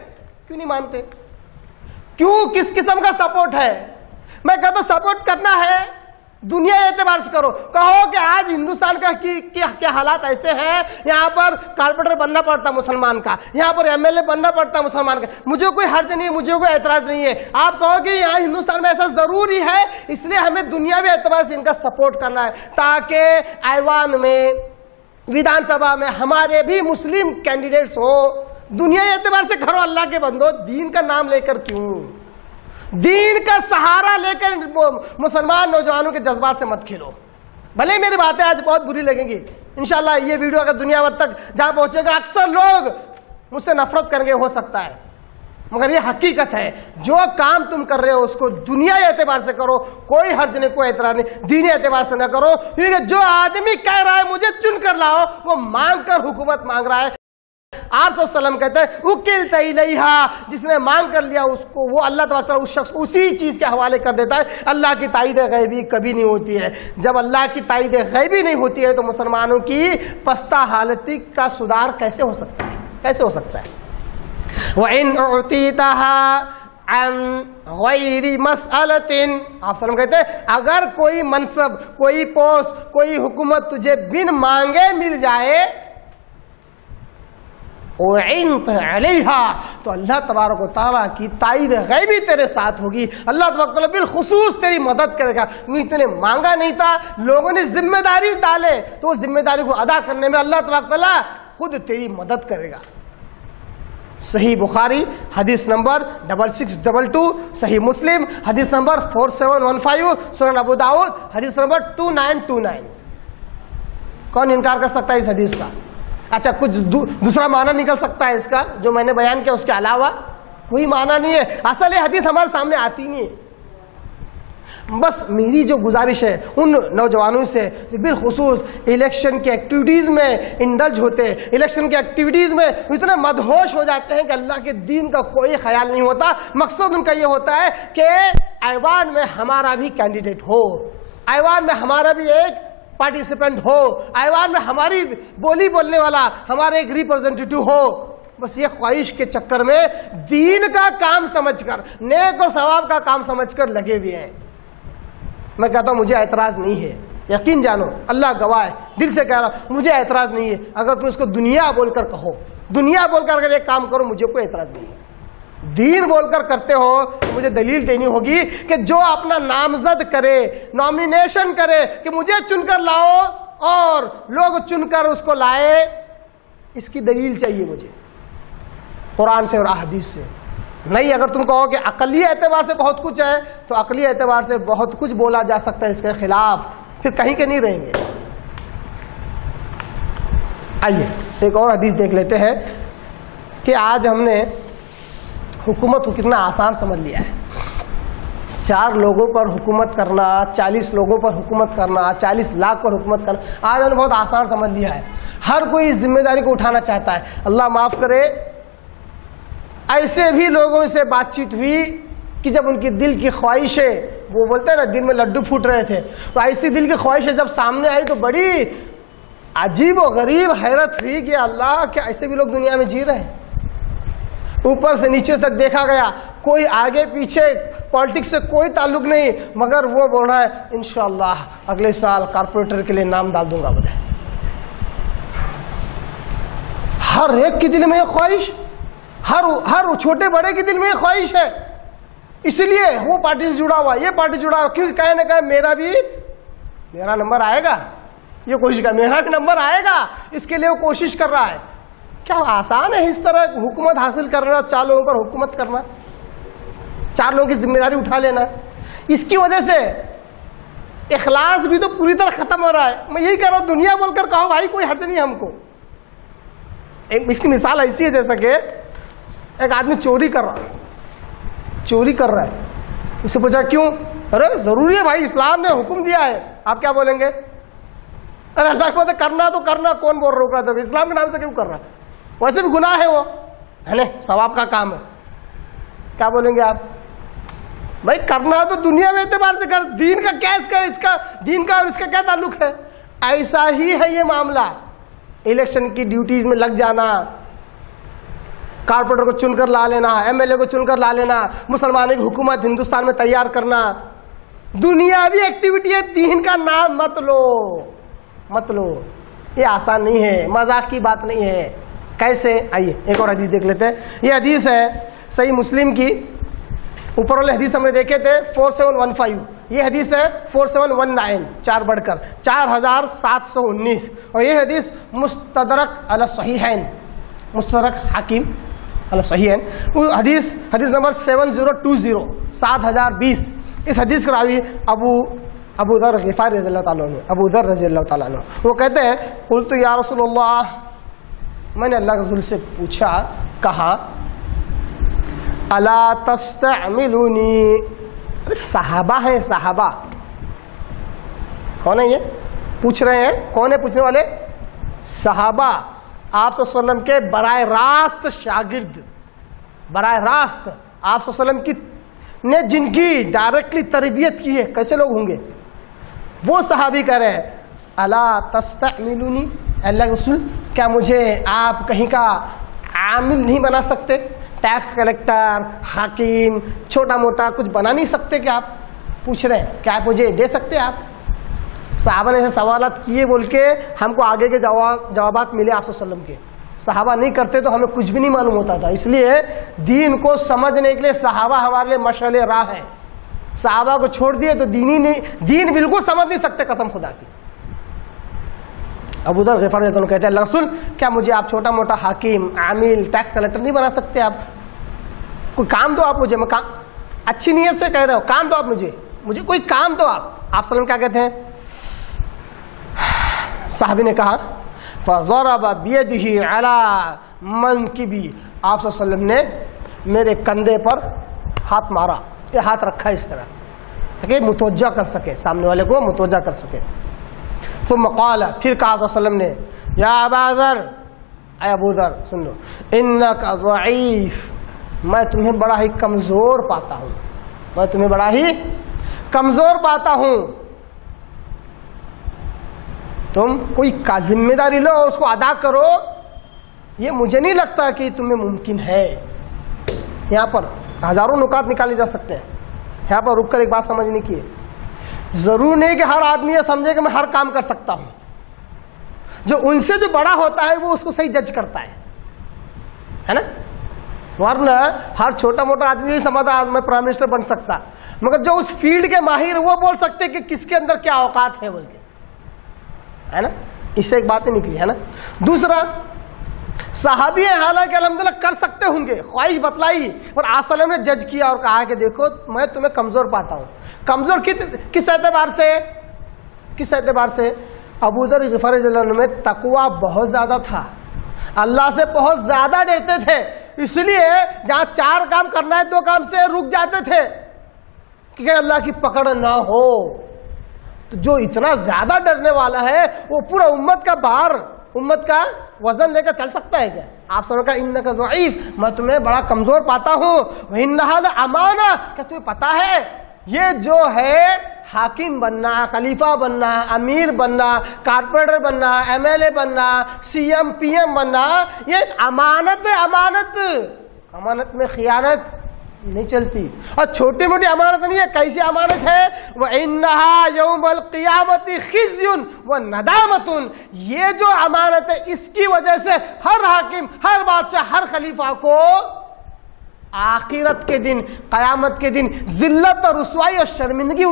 کیوں نہیں مانتے؟ کیوں, کس قسم کا سپورٹ ہے؟ میں کہتا ہوں سپورٹ کرنا ہے دنیا اعتبار سے کرو. کہو کہ آج ہندوستان کا کیا حالات ایسے ہیں, یہاں پر کارپوریٹر بننا پڑتا مسلمان کا, یہاں پر ایم ایل اے بننا پڑتا مسلمان کا, مجھے کوئی حرج نہیں ہے, مجھے کوئی اعتراض نہیں ہے. آپ کہو کہ یہاں ہندوستان میں ایسا ضروری ہے, اس لیے ہمیں دنیاوی اعتبار سے ان کا سپورٹ کرنا ہے تاکہ ایوان میں, ودھان سبھا میں ہمارے بھی مسلم کینڈیڈیٹس ہوں. دنیا اعتبار سے کرو اللہ کے بندو, دین کا نام لے کر کیوں؟ دین کا سہارا لے کر مسلمان نوجوانوں کے جذبات سے مت کھیلو. بھلے میری باتیں آج بہت بری لگیں گی، انشاءاللہ یہ ویڈیو اگر دنیا بھر تک جہاں پہنچے گا اکثر لوگ مجھ سے نفرت کریں گے، ہو سکتا ہے، مگر یہ حقیقت ہے. جو کام تم کر رہے ہو اس کو دنیائی اعتبار سے کرو، کوئی حرج نہیں، کوئی اعتراض نہیں، دینی اعتبار سے نہ کرو. کیونکہ جو آدمی کہہ رہا ہے مجھے چن کر لاؤ، وہ مانگ کر حکومت مانگ رہا ہے. آپ صلی اللہ علیہ وسلم کہتے ہیں اکلت الیہا، جس نے مانگ کر لیا اس کو وہ اللہ تبارک تعالیٰ اس شخص اسی چیز کے حوالے کر دیتا ہے. اللہ کی تائید غیبی کبھی نہیں ہوتی ہے. جب اللہ کی تائید غیبی نہیں ہوتی ہے تو مسلمانوں کی پستہ حالتی کا سدھار کیسے ہو سکتا ہے؟ کیسے ہو سکتا ہے؟ وَإِنْ أُعْتِيتَهَا عَنْ غَيْرِ مَسْأَلَةٍ، آپ صلی اللہ علیہ وسلم کہتے ہیں اگر کوئی منصب، کوئی پوسٹ، کوئی حکومت تجھے بن مانگے مل جائے وَعِنْتَ عَلَيْهَا، تو اللہ تبارک و تعالیٰ کی تائید غیبی تیرے ساتھ ہوگی. اللہ تبارک و تعالیٰ بالخصوص تیری مدد کرے گا. تو نے مانگا نہیں تھا، لوگوں نے ذمہ داری ڈالے تو اس ذمہ داری کو ادا کرنے میں اللہ تبارک و تعالیٰ خود تیری مدد کرے گا. صحیح بخاری حدیث نمبر 6622، صحیح مسلم حدیث نمبر 4715، سنن ابو داؤد حدیث نمبر 2929. کون انکار کر سکتا ہے اس حدیث کا؟ اچھا کچھ دوسرا معنی نکل سکتا ہے اس کا جو میں نے بیان کیا، اس کے علاوہ کوئی معنی نہیں ہے. اصل یہ حدیث ہمارے سامنے آتی نہیں ہے. بس میری جو گزارش ہے ان نوجوانوں سے بالخصوص الیکشن کی ایکٹیویٹیز میں انڈلج ہوتے ہیں، الیکشن کی ایکٹیویٹیز میں اتنے مدہوش ہو جاتے ہیں کہ اللہ کے دین کا کوئی خیال نہیں ہوتا. مقصد ان کا یہ ہوتا ہے کہ ایوان میں ہمارا بھی کینڈیڈیٹ ہو، ایوان میں ہمارا بھی ایک پارٹیسپینٹ ہو، ایوان میں ہماری بولی بولنے والا ہمارا ایک ریپرزنٹیٹیو ہو. بس یہ خواہش کے چکر میں دین کا کام سمجھ کر، نیک اور ثواب کا کام سمجھ کر لگے ہوئے ہیں. میں کہتا ہوں مجھے اعتراض نہیں ہے، یقین جانو اللہ گواہ ہے، دل سے کہہ رہا ہوں مجھے اعتراض نہیں ہے. اگر تم اس کو دنیا بول کر کہو، دنیا بول کر اگر ایک کام کرو، مجھے کوئی اعتراض نہیں ہے. دین بول کر کرتے ہو تو مجھے دلیل دینی ہوگی کہ جو اپنا نامزد کرے، نامینیشن کرے کہ مجھے چن کر لاؤ اور لوگ چن کر اس کو لائے، اس کی دلیل چاہیے مجھے قرآن سے اور احادیث سے. نہیں اگر تم کہو کہ عقلی اعتبار سے بہت کچھ ہے تو عقلی اعتبار سے بہت کچھ بولا جا سکتا ہے اس کے خلاف، پھر کہیں کے نہیں رہیں گے. آئیے ایک اور حدیث دیکھ لیتے ہیں کہ آج ہم نے حکومت کو کتنا آسان سمجھ لیا ہے. 4 لوگوں پر حکومت کرنا، 40 لوگوں پر حکومت کرنا، 40 لاکھ پر حکومت کرنا آج ہم نے بہت آسان سمجھ لیا ہے. ہر کوئی اس ذمہ داری کو اٹھانا چاہتا ہے. اللہ معاف کرے، ایسے بھی لوگوں سے بات چیت ہوئی کہ جب ان کی دل کی خواہشیں، وہ بولتے ہیں نا دل میں لڈو پھوٹ رہے تھے، تو ایسی دل کی خواہشیں جب سامنے آئی تو بڑی عجیب و غریب حیرت ہوئی کہ اللہ کیا ایسے بھی لوگ دنیا میں جی رہے ہیں. اوپر سے نیچے تک دیکھا گیا، کوئی آگے پیچھے پالیٹکس سے کوئی تعلق نہیں، مگر وہ بول رہا ہے انشاءاللہ اگلے سال کارپوریٹر کے لیے نام ڈال دوں گا. بولے ہر ایک کے دل میں یہ خواہش، ہر چھوٹے بڑے کے دل میں یہ خواہش ہے. اس لیے وہ پارٹی سے جڑا ہوا، یہ پارٹی جڑا ہوا، کیونکہ کہیں نہ کہیں میرا نمبر آئے گا. یہ کوشش کر میرا بھی نمبر آئے گا، اس کے لیے وہ کوشش کر رہا ہے. کیا آسان ہے اس طرح حکومت حاصل کرنا، 4 لوگوں پر حکومت کرنا، 4 لوگوں کی ذمہ داری اٹھا لینا؟ اس کی وجہ سے اخلاص بھی تو پوری طرح ختم ہو رہا ہے. میں یہی کہہ رہا ہوں دنیا بول کر کہو بھائی کوئی حرج نہیں ہم کو. اس کی مثال ایسی ہے جیسا کہ ایک آدمی چوری کر رہا ہے، اس سے پوچھا کیوں؟ ارے ضروری ہے بھائی، اسلام نے حکم دیا ہے. آپ کیا بولیں گے؟ ارے اللہ کو کرنا تو کرنا، کون بول روک رہا تھا؟ اسلام کے نام سے کیوں کر رہا؟ ویسے بھی گناہ ہے وہ، ہے نا، ثواب کا کام ہے. کیا بولیں گے آپ؟ بھائی کرنا تو دنیا میں اعتبار سے کر، دین کا کیا اس کا دین کا اور اس کا کیا تعلق ہے؟ ایسا ہی ہے یہ معاملہ. الیکشن کی ڈیوٹیز میں لگ جانا، کارپوریٹر کو چن کر لا لینا، MLA کو چن کر لا لینا، مسلمانوں کی حکومت ہندوستان میں تیار کرنا، دنیاوی ایکٹیویٹی ہے. دین کا نام مت لو. یہ آسان نہیں ہے، مذاق کی بات نہیں ہے. کیسے؟ آئیے ایک اور حدیث دیکھ لیتے ہیں. یہ حدیث ہے صحیح مسلم کی، اوپر والے حدیث ہم نے دیکھے تھے 4715، یہ حدیث ہے 4719، 4 بڑھ کر 4719. اور یہ حدیث مستدرک علی الصحیحین، مستدرک حاکم اللہ صحیح ہے. وہ حدیث نمبر 7020 7020. اس حدیث کا راوی ابو ذر غفاری رضی اللہ تعالیٰ عنہ, ابو ذر رضی اللہ تعالیٰ عنہ, وہ کہتے ہیں قلت یا رسول اللہ, میں نے اللہ کے رسول سے پوچھا, کہا الا تستعملونی. صحابہ ہیں, صحابہ کون ہے یہ پوچھ رہے ہیں, کون ہے پوچھنے والے؟ صحابہ, آپ صلی اللہ علیہ وسلم کے براہ راست شاگرد, براہ راست آپ صلی اللہ علیہ وسلم کی نے جن کی ڈائریکٹلی تربیت کی ہے, کیسے لوگ ہوں گے؟ وہ صحابی کہہ رہے ہیں الا تستعملونی, اللہ کے رسول کیا مجھے آپ کہیں کا عامل نہیں بنا سکتے؟ ٹیکس کلیکٹر, حاکم, چھوٹا موٹا کچھ بنا نہیں سکتے کیا؟ آپ پوچھ رہے ہیں کیا آپ مجھے دے سکتے؟ آپ صحابہ نے ایسے سوالات کیے بول کے ہم کو آگے کے جوابات ملے آپ صلی اللہ علیہ وسلم کے. صحابہ نہیں کرتے تو ہمیں کچھ بھی نہیں معلوم ہوتا تھا. اس لیے دین کو سمجھنے کے لیے صحابہ ہمارے لیے مشعل راہ ہے. صحابہ کو چھوڑ دیے تو دین بالکل سمجھ نہیں سکتے, قسم خدا کی. ابو ذر غفاری رضی اللہ عنہ کہتے ہیں اللہ رسول کیا مجھے آپ چھوٹا موٹا حاکم, عامل, ٹیکس کلیکٹر نہیں بنا سکتے؟ آپ کوئی کام دو آپ مجھے, میں کام اچھی نیت سے کہہ رہے ہو, کام دو آپ مجھے کوئی کام دو آپ. آپ صلی اللہ علیہ وسلم کیا کہتے ہیں؟ صحابی نے کہا فضرب بیدہ علی منکبی, آپ صلی اللہ علیہ وسلم نے میرے کندھے پر ہاتھ مارا, یہ ہاتھ رکھا اس طرح کہ متوجہ کر سکے, سامنے والے کو متوجہ کر سکے. ثم قال, پھر کہا صلی اللہ علیہ وسلم نے یا ابا ذر, اے ابو ذر سن لو, انک ضعیف, میں تمہیں بڑا ہی کمزور پاتا ہوں, میں تمہیں بڑا ہی کمزور پاتا ہوں. تم کوئی ذمہ داری لو, اس کو ادا کرو, یہ مجھے نہیں لگتا کہ تمہیں ممکن ہے. یہاں پر ہزاروں نکات نکالے جا سکتے ہیں, یہاں پر رک کر ایک بات سمجھنے کی ہے. ضرور نہیں کہ ہر آدمی یہ سمجھے کہ میں ہر کام کر سکتا ہوں. جو ان سے جو بڑا ہوتا ہے وہ اس کو صحیح جج کرتا ہے نا. ورنہ ہر چھوٹا موٹا آدمی یہ سمجھتا آج میں پرائم منسٹر بن سکتا, مگر جو اس فیلڈ کے ماہر وہ بول سکتے کہ کس کے اندر کیا اوقات ہے بول کے, ہے نا. اس سے ایک بات ہی نکلی ہے نا. دوسرا, صحابی حالانکہ الحمدللہ کر سکتے ہوں گے, خواہش بتلائی, اور آپ صلی اللہ علیہ وسلم نے جج کیا اور کہا کہ دیکھو میں تمہیں کمزور پاتا ہوں. کمزور کس اعتبار سے, کس اعتبار سے؟ ابو ذر غفاری رضی اللہ عنہ میں تقویٰ بہت زیادہ تھا, اللہ سے بہت زیادہ ڈرتے تھے, اس لیے جہاں 4 کام کرنا ہے 2 کام سے رک جاتے تھے کہ اللہ کی پکڑ نہ ہو. تو جو اتنا زیادہ ڈرنے والا ہے وہ پورا امت کا بار, امت کا وزن لے کر چل سکتا ہے کیا؟ آپ سب کا انک ضعیف, میں تمہیں بڑا کمزور پاتا ہوں. وَإِنَّهَا لَأَمَانَةٌ, کیا تمہیں پتا ہے یہ جو ہے حاکم بننا, خلیفہ بننا, امیر بننا, کارپوریٹر بننا, ایم ایل اے بننا, سی ایم پی ایم بننا, یہ امانت ہے. امانت, امانت میں خیانت نہیں چلتی, اور چھوٹی موٹی امانت نہیں ہے. کیسی امانت ہے؟ وَإِنَّهَا يَوْمَ الْقِيَامَةِ خِزْيٌ وَنَدَامَةٌ, یہ جو امانت ہے اس کی وجہ سے ہر حاکم, ہر بادشاہ, ہر خلیفہ کو آخرت کے دن, قیامت کے دن ذلت اور رسوائی اور شرمندگی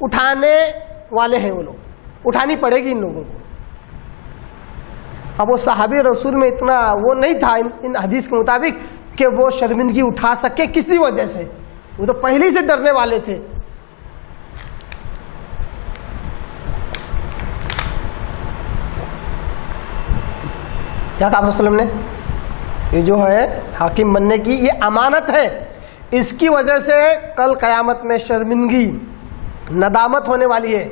اٹھانے والے ہیں وہ لوگ, اٹھانی پڑے گی ان لوگوں کو. اب وہ صحابی رسول میں اتنا وہ نہیں تھا ان حدیث کے مطابق کہ وہ شرمندگی اٹھا سکے کسی وجہ سے, وہ تو پہلے سے ڈرنے والے تھے. کیا کہا آپ صلی اللہ علیہ وسلم نے؟ یہ جو ہے حاکم بننے کی یہ امانت ہے, اس کی وجہ سے کل قیامت میں شرمندگی, ندامت ہونے والی ہے,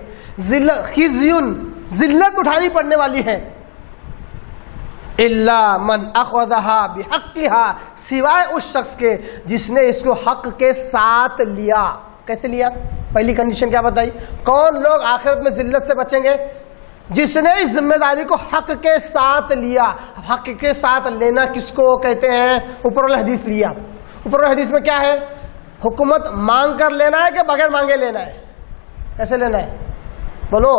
خزیون, ذلت اٹھانی پڑنے والی ہے. الا من اخذها بحقها, سوائے اس شخص کے جس نے اس کو حق کے ساتھ لیا. کیسے لیا؟ پہلی کنڈیشن کیا بتائی؟ کون لوگ آخرت میں ذلت سے بچیں گے؟ جس نے اس ذمہ داری کو حق کے ساتھ لیا. حق کے ساتھ لینا کس کو کہتے ہیں؟ اوپر والا حدیث لیا. اوپر والا حدیث میں کیا ہے؟ حکومت مانگ کر لینا ہے کہ بغیر مانگے لینا ہے؟ کیسے لینا ہے بولو؟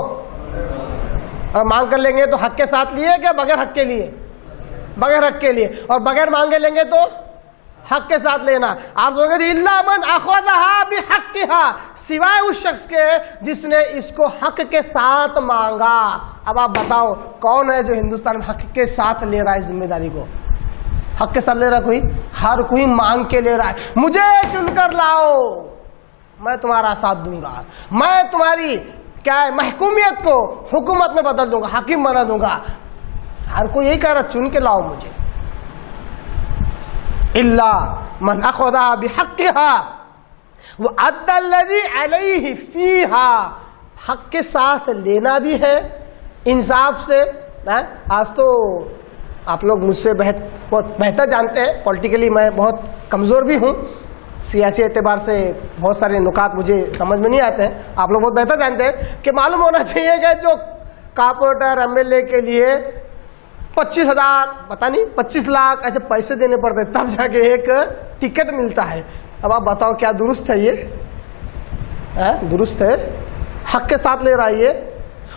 اگر مانگ کر لیں گے تو حق کے ساتھ لیے کہ بغیر حق کے لیے؟ بغیر حق کے لیے. اور بغیر مانگے لیں گے تو حق کے ساتھ لینا. آپ سوچیں گے الا من اخذها بحقها, سوائے اس شخص کے جس نے اس کو حق کے ساتھ مانگا. اب آپ بتاؤ کون ہے جو ہندوستان میں حق کے ساتھ لے رہا ہے ذمہ داری کو؟ حق کے ساتھ لے رہا کوئی؟ ہر کوئی مانگ کے لے رہا ہے، مجھے چن کر لاؤ میں تمہارا ساتھ دوں گا، میں تمہاری کیا ہے محکومیت کو حکومت میں بدل دوں گا، حاکم بنا دوں گا. ہر کوئی یہی کہہ رہا چن کے لاؤ مجھے. الا من اخذها بحقها وعد الذي عليه فيها. حق کے ساتھ لینا بھی ہے انصاف سے. آج تو آپ لوگ مجھ سے بہت بہتر جانتے ہیں، پولیٹیکلی میں بہت کمزور بھی ہوں، سیاسی اعتبار سے بہت سارے نکات مجھے سمجھ میں نہیں آتے ہیں. آپ لوگ بہت بہتر جانتے ہیں کہ معلوم ہونا چاہیے کہ جو کارپوریٹر MLA کے لیے 25,000 پتہ نہیں 25 لاکھ ایسے پیسے دینے پڑتے تب جا کے ایک ٹکٹ ملتا ہے. اب آپ بتاؤ کیا درست ہے؟ یہ درست ہے؟ حق کے ساتھ لے رہا ہے. یہ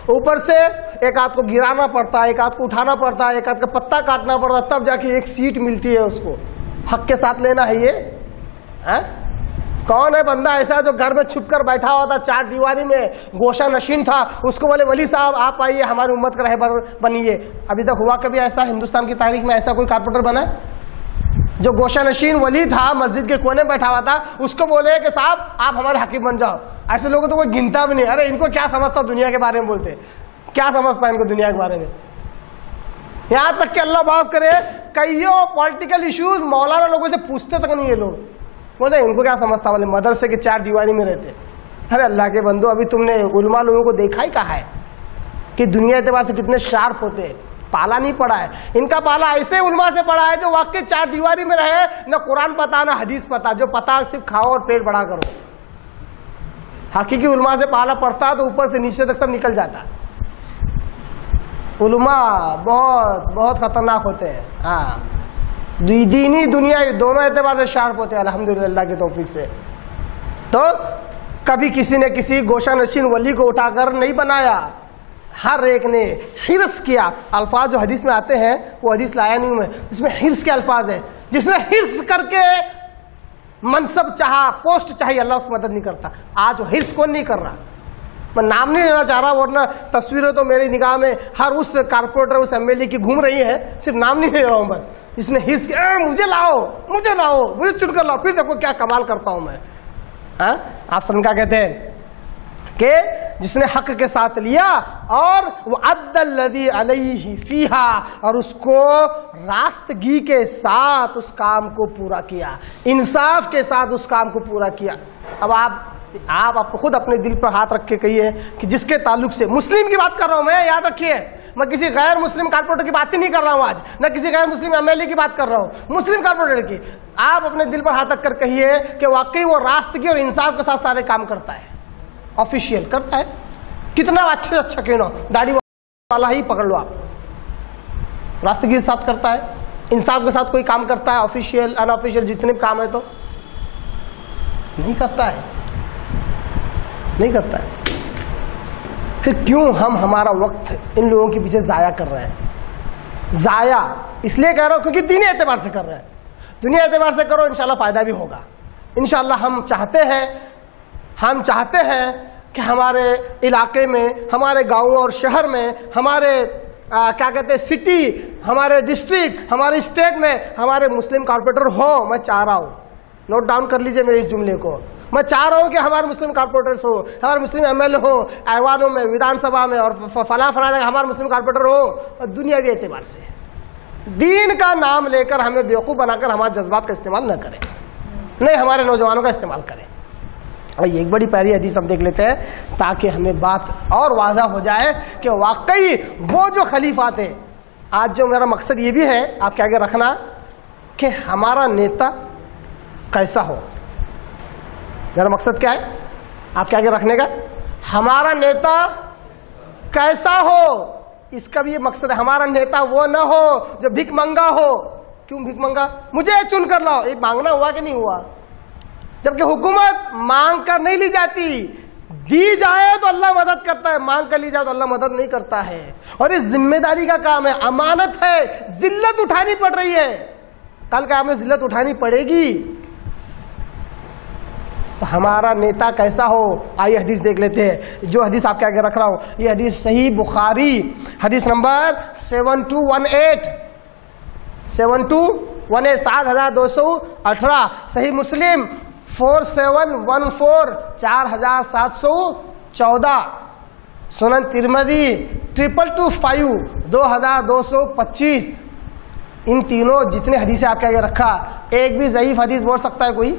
اوپر سے ایک ہاتھ کو گرانا پڑتا ہے، ایک ہاتھ کو اٹھانا پڑتا ہے، ایک ہاتھ کا پتا کاٹنا پڑتا ہے، تب جا کے ایک سیٹ ملتی ہے اس کو. حق کے ساتھ لینا ہے یہ. کون ہے بندہ ایسا جو گھر میں چھپ کر بیٹھا ہوا تھا، 4 دیواری میں گوشہ نشین تھا، اس کو بولے ولی صاحب آپ آئیے ہماری امت کا رہبر بنیے؟ ابھی تک ہوا کبھی ایسا ہندوستان کی تاریخ میں ایسا کوئی کارپوریٹر بنا جو گوشہ نشین ولی تھا، مسجد کے کونے میں بیٹھا ہوا تھا، اس کو بولے کہ صاحب آپ ہمارے حاکم بن جاؤ؟ ایسے لوگوں تو کوئی گنتا بھی نہیں. ارے ان کو کیا سمجھتا دنیا کے بارے میں؟ بولتے کیا سمجھتا ہے ان کو دنیا کے بارے میں؟ یہاں تک کہ اللہ معاف کرے کئیوں پولیٹیکل ایشوز مولانا لوگوں سے پوچھتے تک نہیں. یہ لوگ بولتے ان کو کیا سمجھتا والے مدرسے کے 4 دیواری میں رہتے. ارے اللہ کے بندو، ابھی تم نے علماء لوگوں کو دیکھا ہی کہا ہے کہ دنیا اعتبار سے کتنے شارپ ہوتے ہیں. پالا نہیں پڑا ہے ان کا، پالا ایسے علماء سے پڑا ہے جو واقعی 4 دیواری میں رہے، نہ قرآن پتا نہ حدیث پتا، جو پتا صرف کھاؤ اور پیٹ بڑا کرو. حقیقی علماء سے پالا پڑتا تو اوپر سے نیچے تک سب نکل جاتا. علماء بہت بہت خطرناک ہوتے ہیں. دینی دنیا دونوں اعتبار سے شارپ ہوتے ہیں الحمدللہ اللہ کی توفیق سے. تو کبھی کسی نے کسی گوشہ نشین ولی کو اٹھا کر نہیں بنایا، ہر ایک نے حرص کیا. الفاظ جو حدیث میں آتے ہیں وہ حدیث لایا نہیں ہوں میں، اس میں حرص کے الفاظ ہیں. جس نے حرص کر کے منصب چاہا، پوسٹ چاہی، اللہ اس کی مدد نہیں کرتا. آج وہ حرص کون نہیں کر رہا؟ میں نام نہیں لینا چاہ رہا، ورنہ تصویریں تو میری نگاہ میں ہر اس کارپوریٹر اس MLA کی گھوم رہی ہیں، صرف نام نہیں لے رہا ہوں بس. اس نے حرص کیا مجھے لاؤ مجھے لاؤ مجھے چن کر لاؤ، پھر دیکھو کیا کمال کرتا ہوں میں. آپ سن کیا کہتے ہیں کہ جس نے حق کے ساتھ لیا اور وعد الذی علیہ فیہا، اور اس کو راستگی کے ساتھ اس کام کو پورا کیا، انصاف کے ساتھ اس کام کو پورا کیا. اب آپ خود اپنے دل پر ہاتھ رکھ کے کہیے کہ جس کے تعلق سے مسلم کی بات کر رہا ہوں میں، یاد رکھیے میں کسی غیر مسلم کارپوریٹر کی بات ہی نہیں کر رہا ہوں آج، نہ کسی غیر مسلم MLA کی بات کر رہا ہوں، مسلم کارپوریٹر کی. آپ اپنے دل پر ہاتھ رکھ کر کہیے کہ واقعی وہ راستگی اور انصاف کے ساتھ سارے کام کرتا ہے، آفیشیل کرتا ہے. کتنا اچھے سے اچھا کیوں نہ داڑھی والا ہی پکڑ لو آپ، راستگی کے ساتھ کرتا ہے، انصاف کے ساتھ کوئی کام کرتا ہے آفیشیل ان آفیشیل جتنے بھی کام ہے تو نہیں کرتا ہے، نہیں کرتا ہے. پھر کیوں ہم ہمارا وقت ان لوگوں کے پیچھے ضائع کر رہے ہیں؟ ضائع اس لیے کہہ رہا ہوں کیونکہ دینی اعتبار سے کر رہے ہیں. دنیا اعتبار سے کرو انشاءاللہ فائدہ بھی ہوگا انشاءاللہ. ہم چاہتے ہیں کہ ہمارے علاقے میں، ہمارے گاؤں اور شہر میں، ہمارے کیا کہتے ہیں سٹی، ہمارے ڈسٹرکٹ، ہمارے اسٹیٹ میں ہمارے مسلم کارپوریٹر ہوں. میں چاہ رہا ہوں، نوٹ ڈاؤن کر لیجئے میرے اس جملے کو، میں چاہ رہا ہوں کہ ہمارے مسلم کارپوریٹرز ہو، ہمارے مسلم MLA ہو، ایوانوں میں، ودھان سبھا میں اور فلاں ہمارے مسلم کارپوریٹر ہو. اور دنیاوی اعتبار سے دین کا نام لے کر ہمیں بیوقوف بنا کر ہمارے جذبات کا استعمال نہ کریں، نہیں ہمارے نوجوانوں کا استعمال کریں. ایک بڑی پیاری حدیث ہم دیکھ لیتے ہیں تاکہ ہمیں بات اور واضح ہو جائے کہ واقعی وہ جو خلیفہ تھے. آج جو میرا مقصد یہ بھی ہے آپ کے آگے رکھنا کہ ہمارا نیتا کیسا ہو. میرا مقصد کیا ہے آپ کے آگے رکھنے کا؟ ہمارا نیتا کیسا ہو. اس کا بھی یہ مقصد ہے، ہمارا نیتا وہ نہ ہو جو بھیک منگا ہو. کیوں بھیک منگا؟ مجھے چن کر لاؤ. یہ مانگنا ہوا کہ نہیں ہوا؟ جبکہ حکومت مانگ کر نہیں لی جاتی، دی جائے تو اللہ مدد کرتا ہے، مانگ کر لی جائے تو اللہ مدد نہیں کرتا ہے. اور یہ ذمہ داری کا کام ہے، امانت ہے، ذلت اٹھانی پڑ رہی ہے. کل کا ہمیں ذلت اٹھانی پڑے گی. ہمارا نیتا کیسا ہو؟ آئیے حدیث دیکھ لیتے ہیں جو حدیث آپ کے آگے رکھ رہا ہوں. یہ حدیث صحیح بخاری حدیث نمبر 7218 7218, صحیح مسلم 4714 4714, سنن ترمذی 2225 2225. ان تینوں جتنے حدیثیں آپ کے آگے رکھا، ایک بھی ضعیف حدیث بول سکتا ہے کوئی؟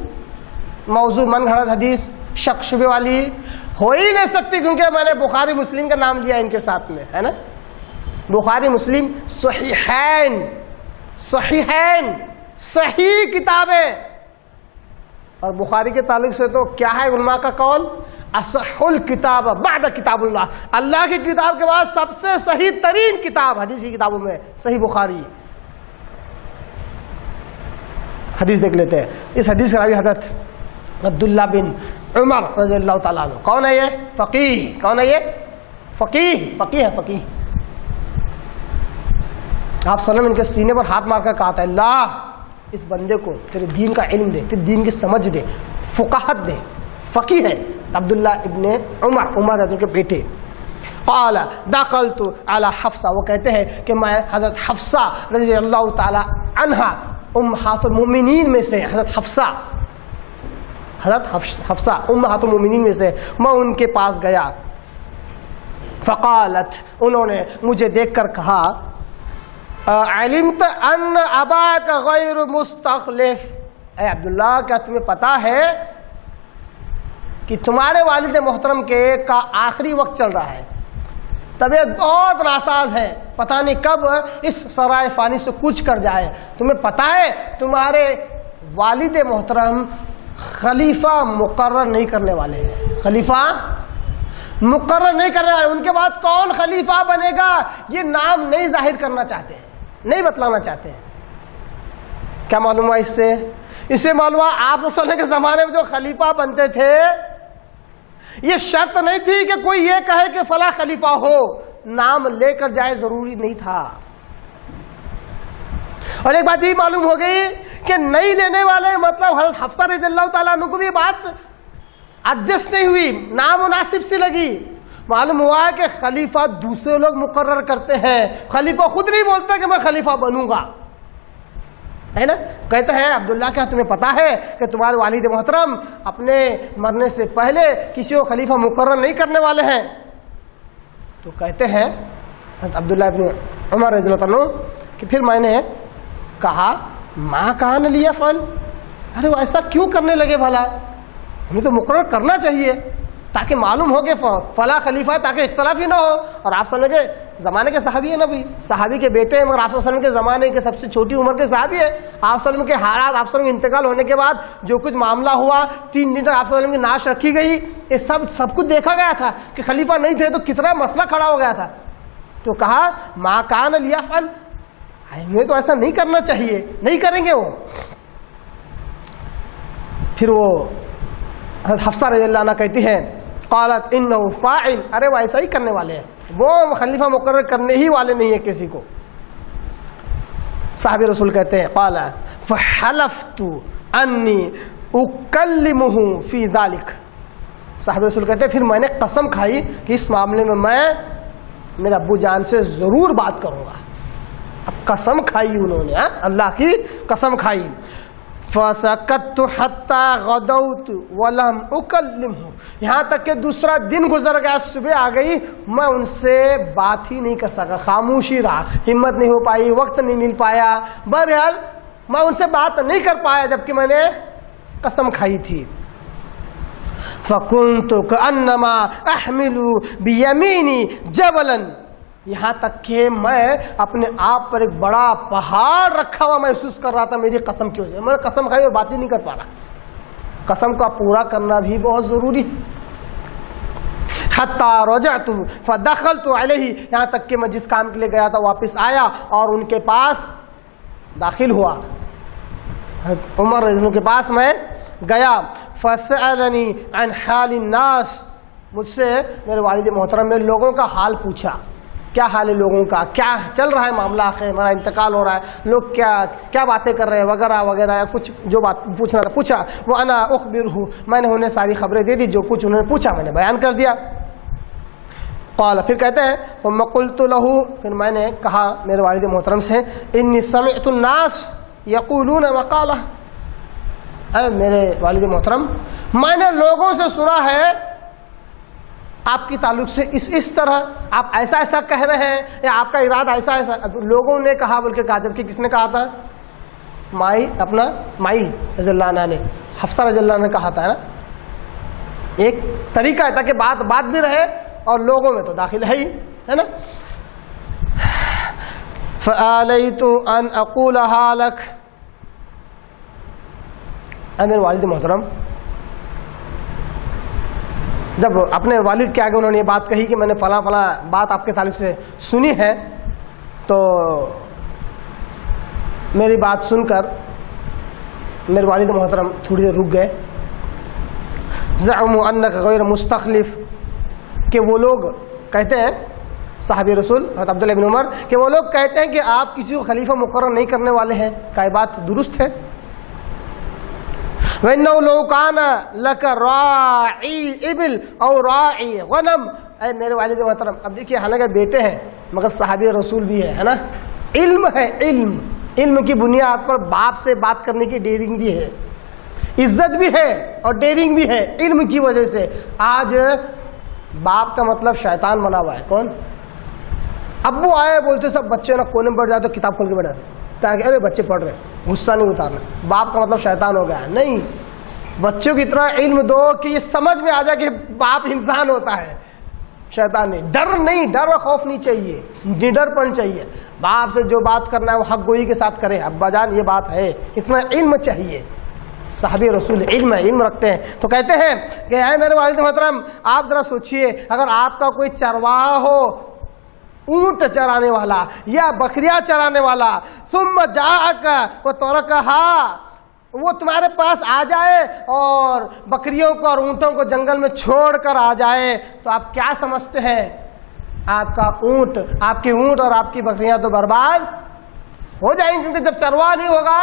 موضوع من گھڑت حدیث شک شبے والی ہو ہی نہیں سکتی، کیونکہ میں نے بخاری مسلم کا نام لیا ان کے ساتھ میں، ہے نا؟ بخاری مسلم صحیحین صحیح کتابیں. اور بخاری کے تعلق سے تو کیا ہے علماء کا قول؟ اصح الکتاب بعد کتاب اللہ، اللہ کی کتاب کے بعد سب سے صحیح ترین کتاب حدیث کی کتابوں میں صحیح بخاری. حدیث دیکھ لیتے ہیں. اس حدیث کا راوی حضرت عبداللہ بن عمر رضی اللہ تعالیٰ عنہ. کون ہے یہ؟ فقیہ. کون ہے یہ؟ فقیہ ہے. فقیہ. آپ صلی اللہ علیہ وسلم ان کے سینے پر ہاتھ مار کر کہا تھا، اللہ اس بندے کو تیرے دین کا علم دے، تیرے دین کی سمجھ دے، فقاہت دے. فقیہ ہے عبداللہ ابن عمر رضی کے بیٹے. قال دخلت علی حفصہ، وہ کہتے ہیں کہ میں حضرت حفصہ رضی اللہ تعالی عنہا امہات المؤمنین میں سے، حضرت حفصہ امہات المؤمنین میں سے، میں ان کے پاس گیا. فقالت، انہوں نے مجھے دیکھ کر کہا، علمت ان اباک غیر مستخلف، اے عبداللہ کیا تمہیں پتا ہے کہ تمہارے والد محترم کا آخری وقت چل رہا ہے، طبیعت بہت ناساز ہے، پتہ نہیں کب اس سرائے فانی سے کوچ کر جائے. تمہیں پتا ہے تمہارے والد محترم خلیفہ مقرر نہیں کرنے والے ہیں، خلیفہ مقرر نہیں کرنے والے. ان کے بعد کون خلیفہ بنے گا یہ نام نہیں ظاہر کرنا چاہتے ہیں، نہیں بتلانا چاہتے ہیں. کیا معلوم ہوا اس سے؟ اس سے معلوم ہوا آپ صلی اللہ علیہ وسلم کے زمانے میں جو خلیفہ بنتے تھے یہ شرط نہیں تھی کہ کوئی یہ کہے کہ فلاں خلیفہ ہو، نام لے کر جائے ضروری نہیں تھا. اور ایک بات یہ معلوم ہو گئی کہ نہیں لینے والے مطلب حضرت حفصہ رضی اللہ تعالیٰ عنہ کو بھی بات ایڈجسٹ نہیں ہوئی، نامناسب سی لگی. معلوم ہوا ہے کہ خلیفہ دوسرے لوگ مقرر کرتے ہیں، خلیفہ خود نہیں بولتا کہ میں خلیفہ بنوں گا، ہے نا؟ کہتے ہیں عبداللہ کیا تمہیں پتا ہے کہ تمہارے والد محترم اپنے مرنے سے پہلے کسی کو خلیفہ مقرر نہیں کرنے والے ہیں؟ تو کہتے ہیں عبداللہ ابن عمر رضی اللہ عنہ کہ پھر میں نے کہا ماں کہاں نہ لیا فل، ارے وہ ایسا کیوں کرنے لگے بھلا؟ انہیں تو مقرر کرنا چاہیے تاکہ معلوم ہو کہ فلاں خلیفہ ہے، تاکہ اختلاف ہی نہ ہو. اور آپ صلی اللہ علیہ وسلم کے زمانے کے صحابی ہیں نا، بھی صحابی کے بیٹے ہیں، مگر آپ صلی اللہ علیہ وسلم کے زمانے کے سب سے چھوٹی عمر کے صحابی ہیں. آپ صلی اللہ علیہ وسلم کے حالات، آپ صلی اللہ علیہ وسلم کے انتقال ہونے کے بعد جو کچھ معاملہ ہوا، 3 دن تک آپ صلی اللہ علیہ وسلم کی نعش رکھی گئی، یہ سب کچھ دیکھا گیا تھا کہ خلیفہ نہیں تھے تو کتنا مسئلہ کھڑا ہو گیا تھا. تو کہا ماں کان لیفعل، ہمیں تو ایسا نہیں کرنا چاہیے، نہیں کریں گے وہ. پھر وہ حفصہ رضی اللہ عنہ کہتی ہے قالت انہ فاعل، ارے وہ ایسا ہی کرنے والے ہیں، وہ خلیفہ مقرر کرنے ہی والے نہیں ہیں کسی کو. صحابی رسول کہتے ہیں قال فحلفت انی اکلمہ فی ذلک، صحابی رسول کہتے ہیں پھر میں نے قسم کھائی کہ اس معاملے میں میرے ابو جان سے ضرور بات کروں گا. اب قسم کھائی انہوں نے، اللہ کی قسم کھائی. فَسَكَتْتُ حَتَّى غَدَوْتُ وَلَمْ أُكَلِّمْهُ، یہاں تک کہ دوسرا دن گزر گیا، صبح آ گئی، میں ان سے بات ہی نہیں کر سکا، خاموشی رہا، ہمت نہیں ہو پائی، وقت نہیں مل پایا، بہرحال میں ان سے بات نہیں کر پایا جبکہ میں نے قسم کھائی تھی. فَكُنْتُ كَأَنَّمَا أَحْمِلُ بِيَمِينِي جَبَلًا، یہاں تک کہ میں اپنے آپ پر ایک بڑا پہاڑ رکھا ہوا محسوس کر رہا تھا میری قسم کی وجہ سے. میں نے قسم کھائی اور بات ہی نہیں کر پا رہا. قسم کا پورا کرنا بھی بہت ضروری. حتی رجعت فدخلت علیہ، یہاں تک کہ میں جس کام کے لیے گیا تھا واپس آیا اور ان کے پاس داخل ہوا، عمر رضی اللہ عنہ کے پاس میں گیا. فسألنی عن حال الناس، مجھ سے میرے والد محترم نے لوگوں کا حال پوچھا، کیا حال ہے لوگوں کا، کیا چل رہا ہے معاملہ، آخر ہمارا انتقال ہو رہا ہے، لوگ کیا باتیں کر رہے ہیں وغیرہ وغیرہ، کچھ جو بات پوچھنا تھا پوچھا. وہ انا اخبرہ، میں نے انہیں ساری خبریں دے دی، جو کچھ انہوں نے پوچھا میں نے بیان کر دیا. قال، پھر کہتے ہیں ثم قلت له، پھر میں نے کہا میرے والد محترم سے انی سمعت الناس یقولون مقالہ، اے میرے والد محترم میں نے لوگوں سے سنا ہے آپ کی تعلق سے اس طرح، آپ ایسا ایسا کہہ رہے ہیں یا آپ کا ارادہ ایسا ایسا. لوگوں نے کہا بول کے کہا، جبکہ کس نے کہا تھا؟ مائی رضی اللہ عنہ نے، حفصہ رضی اللہ عنہ نے کہا تھا نا. ایک طریقہ ہے تاکہ بات بھی رہے اور لوگوں میں تو داخل ہے نا. فَآلَيْتُ أَنْ أَقُولَهَا لَكَ، اے میرے والد محترم جب اپنے والد کے آگے انہوں نے یہ بات کہی کہ میں نے فلاں فلاں بات آپ کے تعلق سے سنی ہے، تو میری بات سن کر میرے والد محترم تھوڑی دیر رک گئے. زعموا انک غیر مستخلف، کہ وہ لوگ کہتے ہیں، صحابی رسول حضرت عبداللہ بن عمر، کہ وہ لوگ کہتے ہیں کہ آپ کسی کو خلیفہ مقرر نہیں کرنے والے ہیں. کیا یہ بات درست ہے؟ وَإِنَّهُ لَوْ كَانَ لَكَ رَاعِي إِبِلْ أَوْ رَاعِي غَنَمْ. اے میرے والد محترم، اب دیکھیے حالانکہ بیٹے ہیں مگر صحابی رسول بھی ہے نا. علم ہے، علم کی بنیاد پر باپ سے بات کرنے کی ڈیرنگ بھی ہے، عزت بھی ہے اور ڈیرنگ بھی ہے. علم کی وجہ سے آج باپ کا مطلب شیطان بنا ہوا ہے. کون؟ ابو آئے بولتے سب بچے نا کونے میں بیٹھ جاتے، کتاب کھول کے بیٹھ جاتے تاکہ ارے بچے پڑھ رہے، غصہ نہیں اتارنا. باپ کا مطلب شیطان ہو گیا ہے. نہیں، بچوں کی اتنا علم دو کہ یہ سمجھ میں آ جائے کہ باپ انسان ہوتا ہے، شیطان نہیں. ڈر نہیں، ڈر اور خوف نہیں چاہیے، نڈر پن چاہیے. باپ سے جو بات کرنا ہے وہ حق گوئی کے ساتھ کرے. ابا جان یہ بات ہے، اتنا علم چاہیے. صحابی رسول علم رکھتے ہیں. تو کہتے ہیں کہ اے میرے والد محترم آپ ذرا سوچئے، اگر آپ کا کوئی چرواہا ہو، اونٹ چرانے والا یا بکریاں چرانے والا، ثم جاءک وترکھا، وہ تمہارے پاس آ جائے اور بکریوں کو اور اونٹوں کو جنگل میں چھوڑ کر آ جائے، تو آپ کیا سمجھتے ہیں؟ آپ کا اونٹ، آپ کی اونٹ اور آپ کی بکریاں تو برباد ہو جائیں گی، کیونکہ جب چرواہا نہیں ہوگا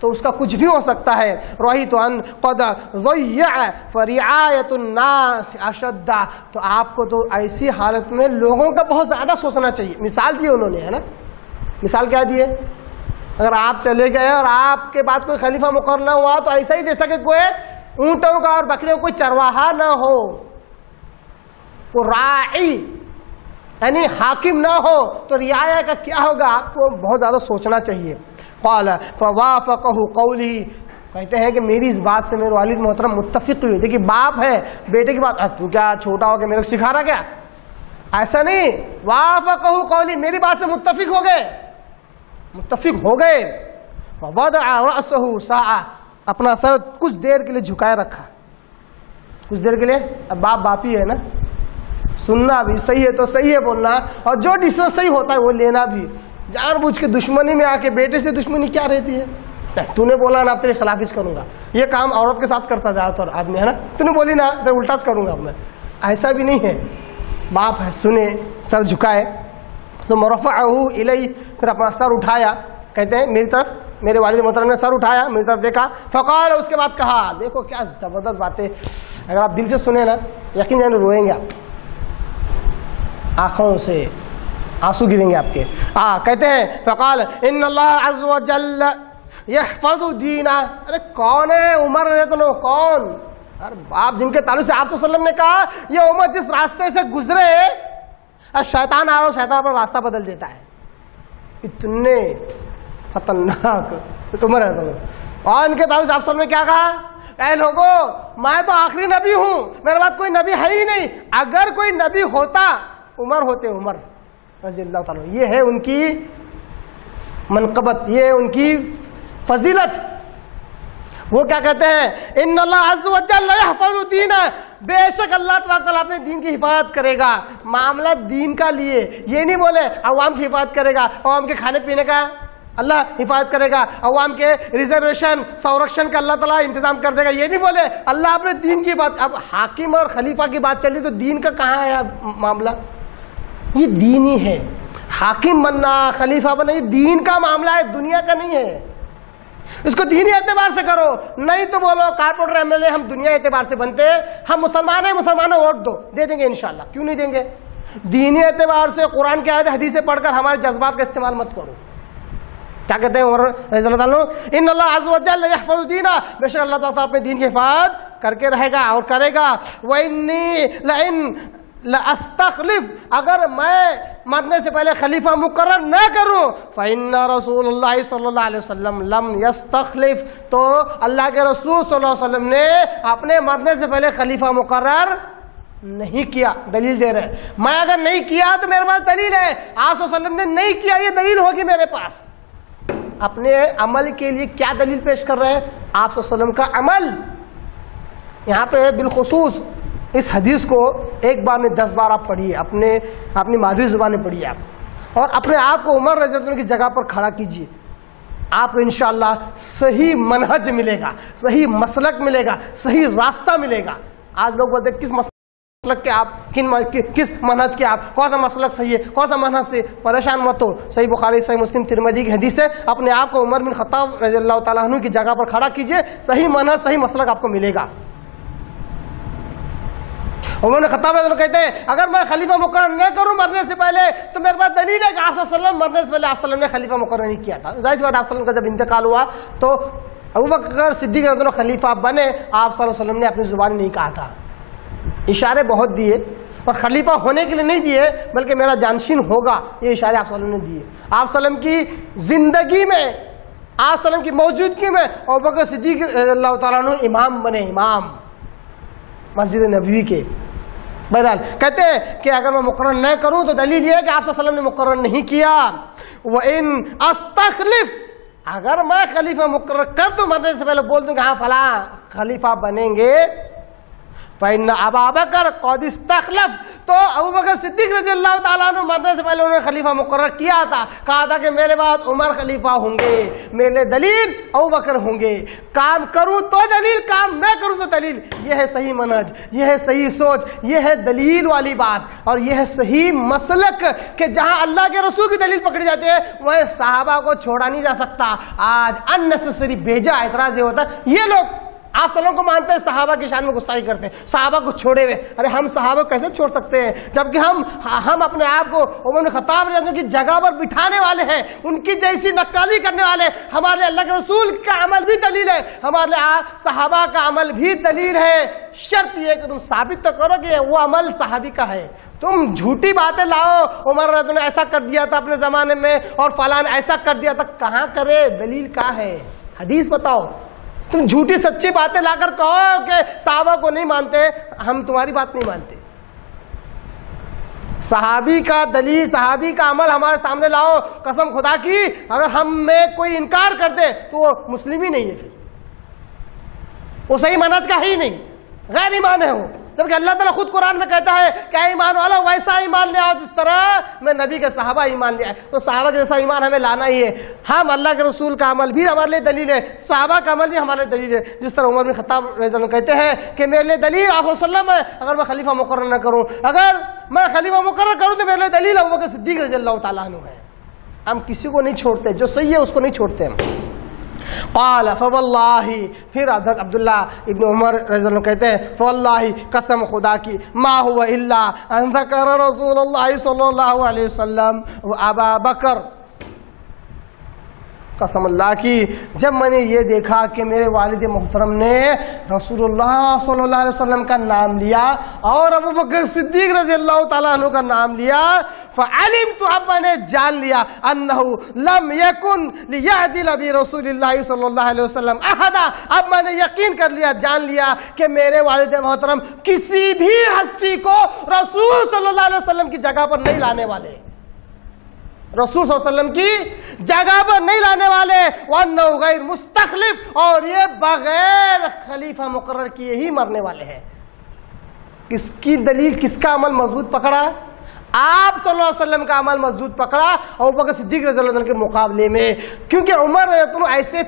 تو اس کا کچھ بھی ہو سکتا ہے. رأیت ان قد ضیع فرعایۃ الناس اشد، تو آپ کو تو ایسی حالت میں لوگوں کا بہت زیادہ سوچنا چاہیے. مثال دی انہوں نے، ہے نا. مثال کیا دیے؟ اگر آپ چلے گئے اور آپ کے بعد کوئی خلیفہ مقرر نہ ہوا تو ایسا ہی جیسا کہ کوئی اونٹوں کا اور بکریوں کا کوئی چرواہا نہ ہو، وہ راعی یعنی حاکم نہ ہو، تو رعایا کا کیا ہوگا؟ آپ کو بہت زیادہ سوچنا چاہیے. قال فوافقه قولی، کہتے ہیں کہ میری اس بات سے میرے والد محترم متفق ہوئے. دیکھیے باپ ہے، بیٹے کی بات، تو کیا چھوٹا ہو کے میرے کو سکھا رہا کیا؟ ایسا نہیں. وافقه قولی، میری بات سے متفق ہو گئے. ووضع رأسه ساعة، اپنا سر کچھ دیر کے لیے جھکائے رکھا. کچھ دیر کے لیے. اب باپ ہی ہے نا، سننا بھی صحیح ہے تو صحیح ہے بولنا، اور جو ڈیسیژن صحیح ہوتا ہے وہ لینا بھی. جان بوجھ کے دشمنی میں آ کے بیٹے سے دشمنی کیا رہتی ہے؟ تو نے بولا نا اب تیرے خلاف کروں گا. یہ کام عورت کے ساتھ کرتا زیادہ تر آدمی، ہے نا. تو نے بولی نا میں الٹا کروں گا اب میں. ایسا بھی نہیں ہے. باپ ہے، سنے، سر جھکائے. تو مرفعہ الی، پھر اپنا سر اٹھایا. کہتے ہیں میری طرف، میرے والد محترم نے سر اٹھایا، میری طرف دیکھا. فقال، اس کے بعد کہا، دیکھو کیا زبردست باتیں، اگر آپ دل سے سنیں نا یقین جانے روئیں گے آپ، آنکھوں سے آنسو گریں گے آپ کے. کہتے ہیں فقال ان اللہ عز وجل یحفظ دینا. ارے کون ہے عمر رضی اللہ عنہ؟ کون؟ ارے باپ جن کے تعلق سے آپ صلی اللہ علیہ وسلم نے کہا یہ امت جس راستے سے گزرے شیطان آ رہا، شیطان اپنا راستہ بدل دیتا ہے. اتنے خطرناک عمر رضی اللہ عنہ. اور ان کے تعلق سے آپ صلی اللہ علیہ وسلم نے کیا کہا؟ اے لوگو میں تو آخری نبی ہوں، میرے بعد کوئی نبی ہے ہی نہیں. اگر کوئی نبی ہوتا عمر ہوتے، عمر رضی اللہ تعالیٰ. یہ ہے ان کی منقبت، یہ ان کی فضیلت. وہ کیا کہتے ہیں؟ ان اللہ عز وجل یحفظ دین، بے شک اللہ تبارک تعالیٰ اپنے دین کی حفاظت کرے گا. معاملہ دین کا لیے، یہ نہیں بولے عوام کی حفاظت کرے گا، عوام کے کھانے پینے کا اللہ حفاظت کرے گا، عوام کے ریزرویشن سورکشن کا اللہ تعالیٰ انتظام کر دے گا. یہ نہیں بولے اللہ اپنے دین کی بات. اب حاکم اور خلیفہ کی بات چل رہی تو دین کا کہاں ہے معاملہ؟ یہ دین ہی ہے. حاکم بننا، خلیفہ بننا، یہ دین کا معاملہ ہے، دنیا کا نہیں ہے. اس کو دینی اعتبار سے کرو. نہیں تو بولو کارپوریٹر ایم ایل اے ہم دنیا اعتبار سے بنتے، ہم مسلمان ہیں، مسلمانوں ووٹ دو، دے دیں گے انشاءاللہ. کیوں نہیں دیں گے؟ دینی اعتبار سے قرآن کی آیت حدیثیں پڑھ کر ہمارے جذبات کا استعمال مت کرو. کیا کہتے ہیں عمر رضی اللہ تعالیٰ عنہ؟ ان اللہ عز و جل یحفظ دینا، بے شک اللہ تعالیٰ اپنے دین کی حفاظت کر کے رہے گا اور کرے گا۔ وَإِنِّي لَإِن لَأَسْتَخْلِفْ، اگر میں مرنے سے پہلے خلیفہ مقرر نہ کروں، فَإِنَّ رسول اللہ صلی اللہ علیہ وسلم لم يستخلف، تو اللہ کے رسول صلی اللہ علیہ وسلم نے اپنے مرنے سے پہلے خلیفہ مقرر نہیں کیا۔ دلیل دے رہے ہیں، میں اگر نہیں کیا تو میرے پاس دلیل ہے، آپ صلی اللہ علیہ وسلم نے نہیں کیا، یہ دلیل ہوگی میرے پاس۔ اپنے عمل کے لیے کیا دلیل پیش کر رہے ہیں؟ آپ صلی اللہ علیہ وسلم کا عمل۔ یہاں پہ بالخصوص اس حدیث کو ایک بار میں 10 بار آپ پڑھیے، اپنی مادری زبان میں پڑھیے آپ، اور اپنے آپ کو عمر رضی اللہ عنہ کی جگہ پر کھڑا کیجیے، آپ کو انشاءاللہ صحیح منہج ملے گا، صحیح مسلک ملے گا، صحیح راستہ ملے گا۔ آج لوگ بولتے ہیں کس مسلک کے آپ، کس منہج کے آپ، کون سا مسلک صحیح ہے، کون سا منہج سے، پریشان مت ہو۔ صحیح بخاری، صحیح مسلم، ترمذی کی حدیث ہے، اپنے آپ کو عمر بن خطاب رضی اللہ تعالیٰ عنہ کی جگہ پر کھڑا کیجیے، صحیح منہج، صحیح مسلک آپ کو ملے گا۔ عمر بن خطاب رضی اللہ عنہ کہتے ہیں اگر میں خلیفہ مقرر نہ کروں مرنے سے پہلے تو میرے پاس دلیل ہے کہ آپ صلی اللہ علیہ وسلم مرنے سے پہلے آپ صلی اللہ علیہ وسلم نے خلیفہ مقرر نہیں کیا تھا۔ ظاہر سی بات، آپ صلی اللہ علیہ وسلم کا جب انتقال ہوا تو ابوبکر صدیق رضی اللہ عنہ خلیفہ بنے، آپ صلی اللہ علیہ وسلم نے اپنی زبان نہیں کہا تھا، اشارے بہت دیے، اور خلیفہ ہونے کے لیے نہیں دیے بلکہ میرا جانشین ہوگا، یہ اشارے آپ صلی اللہ علیہ وسلم نے دیے۔ آپ صلی اللہ علیہ وسلم کی زندگی میں، آپ صلی اللہ علیہ وسلم کی موجودگی میں ابوبکر صدیق رضی اللہ تعالیٰ عنہ امام بنے، امام مسجد نبوی کے۔ بہرحال کہتے ہیں کہ اگر میں مقرر نہ کروں تو دلیل یہ ہے کہ آپ صلی اللہ علیہ وسلم نے مقرر نہیں کیا۔ وَإِنْ أَسْتَخْلِفْ، اگر میں خلیفہ مقرر کر دوں مرنے سے پہلے بول دوں کہ ہاں فلاں خلیفہ بنیں گے، فَإِنَّ أَبَا بَكْرَ قَدْ اسْتَخْلَفَ، تو ابوبکر صدیق رضی اللہ تعالیٰ عنہ مرنے سے پہلے انہوں نے خلیفہ مقرر کیا تھا، کہا تھا کہ میرے بعد عمر خلیفہ ہوں گے، میرے دلیل ابوبکر ہوں گے، کام کروں تو دلیل، کام نہ کروں تو دلیل۔ یہ ہے صحیح منہج، یہ ہے صحیح سوچ، یہ ہے دلیل والی بات، اور یہ ہے صحیح مسلک کہ جہاں اللہ کے رسول کی دلیل پکڑی جاتی ہے وہ صحابہ کو چھوڑا نہیں جا سکتا۔ آج اننیسیسری بیجا اعتراض یہ ہوتا ہے، یہ لوگ آپ صلی اللہ علیہ وسلم کو مانتے ہیں، صحابہ کی شان میں گستاخی کرتے ہیں، صحابہ کو چھوڑے ہوئے۔ ارے ہم صحابہ کو کیسے چھوڑ سکتے ہیں جبکہ ہم اپنے آپ کو عمر بن خطاب رضی اللہ عنہ کی جگہ پر بٹھانے والے ہیں، ان کی جیسی نقالی کرنے والے۔ ہمارے اللہ کے رسول کا عمل بھی دلیل ہے، ہمارے صحابہ کا عمل بھی دلیل ہے، شرط یہ ہے کہ تم ثابت تو کرو کہ وہ عمل صحابی کا ہے۔ تم جھوٹی باتیں لاؤ، عمر رضی اللہ عنہ نے ایسا کر دیا تھا اپنے زمانے میں اور فلان ایسا کر دیا تھا، کہاں کرے؟ دلیل کہاں ہے؟ حدیث بتاؤ۔ تم جھوٹی سچی باتیں لا کر کہو کہ صحابہ کو نہیں مانتے، ہم تمہاری بات نہیں مانتے۔ صحابی کا دلیل، صحابی کا عمل ہمارے سامنے لاؤ، قسم خدا کی اگر ہم میں کوئی انکار کر دے تو وہ مسلم ہی نہیں ہے، پھر وہ صحیح منہج کا ہی نہیں، غیر ایمان ہے وہ۔ جبکہ اللہ تعالیٰ خود قرآن میں کہتا ہے کہ اے ایمان والو ویسا ایمان لے آؤ جس طرح میں نبی کے صحابہ ایمان لے آئے، تو صحابہ کے جیسا ایمان ہمیں لانا ہی ہے۔ ہم اللہ کے رسول کا عمل بھی ہمارے لیے دلیل ہے، صحابہ کا عمل بھی ہمارے لیے دلیل ہے۔ جس طرح عمر بن خطاب رضی اللہ عنہ کہتے ہیں کہ میرے لیے دلیل آپ صلی اللہ علیہ وسلم ہے اگر میں خلیفہ مقرر نہ کروں، اگر میں خلیفہ مقرر کروں تو میرے لیے دلیل ابوبکر صدیق رضی اللہ تعالیٰ عنہ ہے۔ ہم کسی کو نہیں چھوڑتے، جو صحیح ہے اس کو نہیں چھوڑتے ہم۔ قال فواللہ، پھر عبداللہ ابن عمر رضی اللہ عنہ کہتے ہیں فواللہ، قسم خدا کی، ما هو الا ان ذکر رسول اللہ صلی اللہ علیہ وسلم و ابا بکر، قسم اللہ کی جب میں نے یہ دیکھا کہ میرے والد محترم نے رسول اللہ صلی اللہ علیہ وسلم کا نام لیا اور ابوبکر صدیق رضی اللہ تعالیٰ عنہ کا نام لیا، فعلمت، اب میں نے جان لیا، انہ لم یکن لیعدل برسول اللہ صلی اللہ علیہ وسلم احدا، اب میں نے یقین کر لیا، جان لیا کہ میرے والد محترم کسی بھی ہستی کو رسول صلی اللہ علیہ وسلم کی جگہ پر نہیں لانے والے، رسول صلی اللہ علیہ وسلم کی جگہ پر نہیں لانے والے، وَأَنَّهُ غَيْرُ مُسْتَخْلِفٍ، اور یہ بغیر خلیفہ مقرر کیے ہی مرنے والے ہیں۔ کس کی دلیل، کس کا عمل مضبوط پکڑا؟ آپ صلی اللہ علیہ وسلم کا عمل مضبوط پکڑا ابوبکر صدیق رضی اللہ عنہ کے مقابلے میں، کیونکہ عمر رضی اللہ عنہ ایسے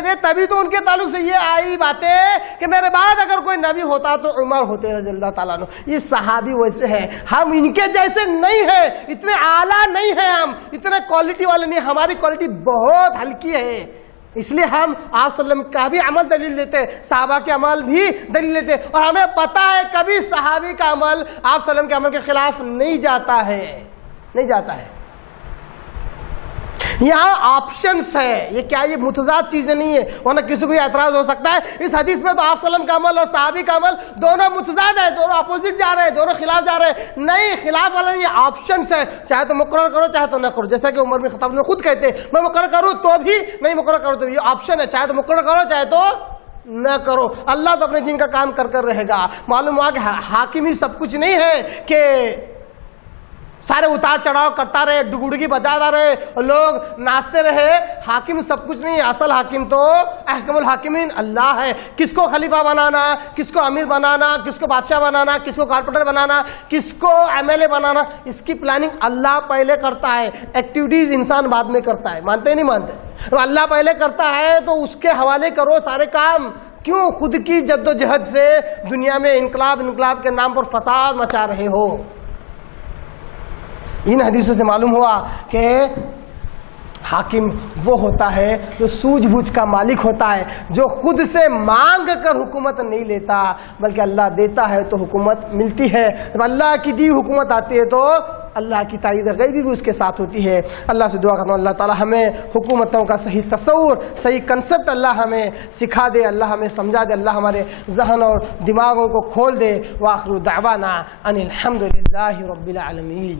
تھے، تبھی تو ان کے تعلق سے یہ آئی باتیں کہ میرے بعد اگر کوئی نبی ہوتا تو عمر ہوتے رضی اللہ تعالیٰ عنہ۔ یہ صحابی ویسے ہیں، ہم ان کے جیسے نہیں ہیں، اتنے اعلیٰ نہیں ہیں، ہم اتنے کوالٹی والے نہیں، ہماری کوالٹی بہت ہلکی ہے، اس لیے ہم آپ صلی اللہ علیہ وسلم کا بھی عمل دلیل لیتے، صحابہ کے عمل بھی دلیل لیتے، اور ہمیں پتہ ہے کبھی صحابی کا عمل آپ صلی اللہ علیہ وسلم کے عمل کے خلاف نہیں جاتا ہے، نہیں جاتا ہے۔ یہاں آپشنس ہے. یہ کیا یہ متضاد چیزیں نہیں ہے ورنہ کسی کو یہ اعتراض ہو سکتا ہے اس حدیث میں تو آپ صلی اللہ علیہ وسلم کا عمل اور صحابی کا عمل دونوں متضاد ہے, دونوں اپوزٹ جا رہے ہیں, دونوں خلاف جا رہے ہیں. نہیں, خلاف والا یہ آپشنس ہے, چاہے تو مقرر کرو چاہے تو نہ کرو. جیسا کہ عمر بن خطاب نے خود کہتے ہیں میں مقرر کروں تو بھی, نہیں مقرر کرو تو بھی. یہ آپشن ہے, چاہے تو مقرر کرو چاہے تو نہ کرو. اللہ تو اپنے دین کا کام کر رہے گا. معلوم ہوا کہ حاکم ہی سب کچھ نہیں ہے کہ سارے اتار چڑھاؤ کرتا رہے, ڈگڑگی بجاتا رہے, لوگ ناچتے رہے. حاکم سب کچھ نہیں ہے, اصل حاکم تو احکم الحاکمین اللہ ہے. کس کو خلیفہ بنانا, کس کو امیر بنانا, کس کو بادشاہ بنانا, کس کو کارپوریٹر بنانا, کس کو ایم ایل اے بنانا, اس کی پلاننگ اللہ پہلے کرتا ہے. ایکٹیویٹیز انسان بعد میں کرتا ہے. مانتے نہیں مانتے؟ اللہ پہلے کرتا ہے تو اس کے حوالے کرو سارے کام. کیوں خود کی جد و جہد سے دنیا میں انقلاب کے نام پر فساد مچا رہے ہو؟ ان حدیثوں سے معلوم ہوا کہ حاکم وہ ہوتا ہے جو سوجھ بوجھ کا مالک ہوتا ہے, جو خود سے مانگ کر حکومت نہیں لیتا بلکہ اللہ دیتا ہے تو حکومت ملتی ہے. جب اللہ کی دی حکومت آتی ہے تو اللہ کی تائید غیبی بھی اس کے ساتھ ہوتی ہے. اللہ سے دعا کرتا ہوں اللہ تعالی ہمیں حکومتوں کا صحیح تصور, صحیح کنسپٹ اللہ ہمیں سکھا دے, اللہ ہمیں سمجھا دے, اللہ ہمارے ذہن اور دماغوں کو کھول دے. وآخر دعوانا ان الحمد للہ رب العالمین.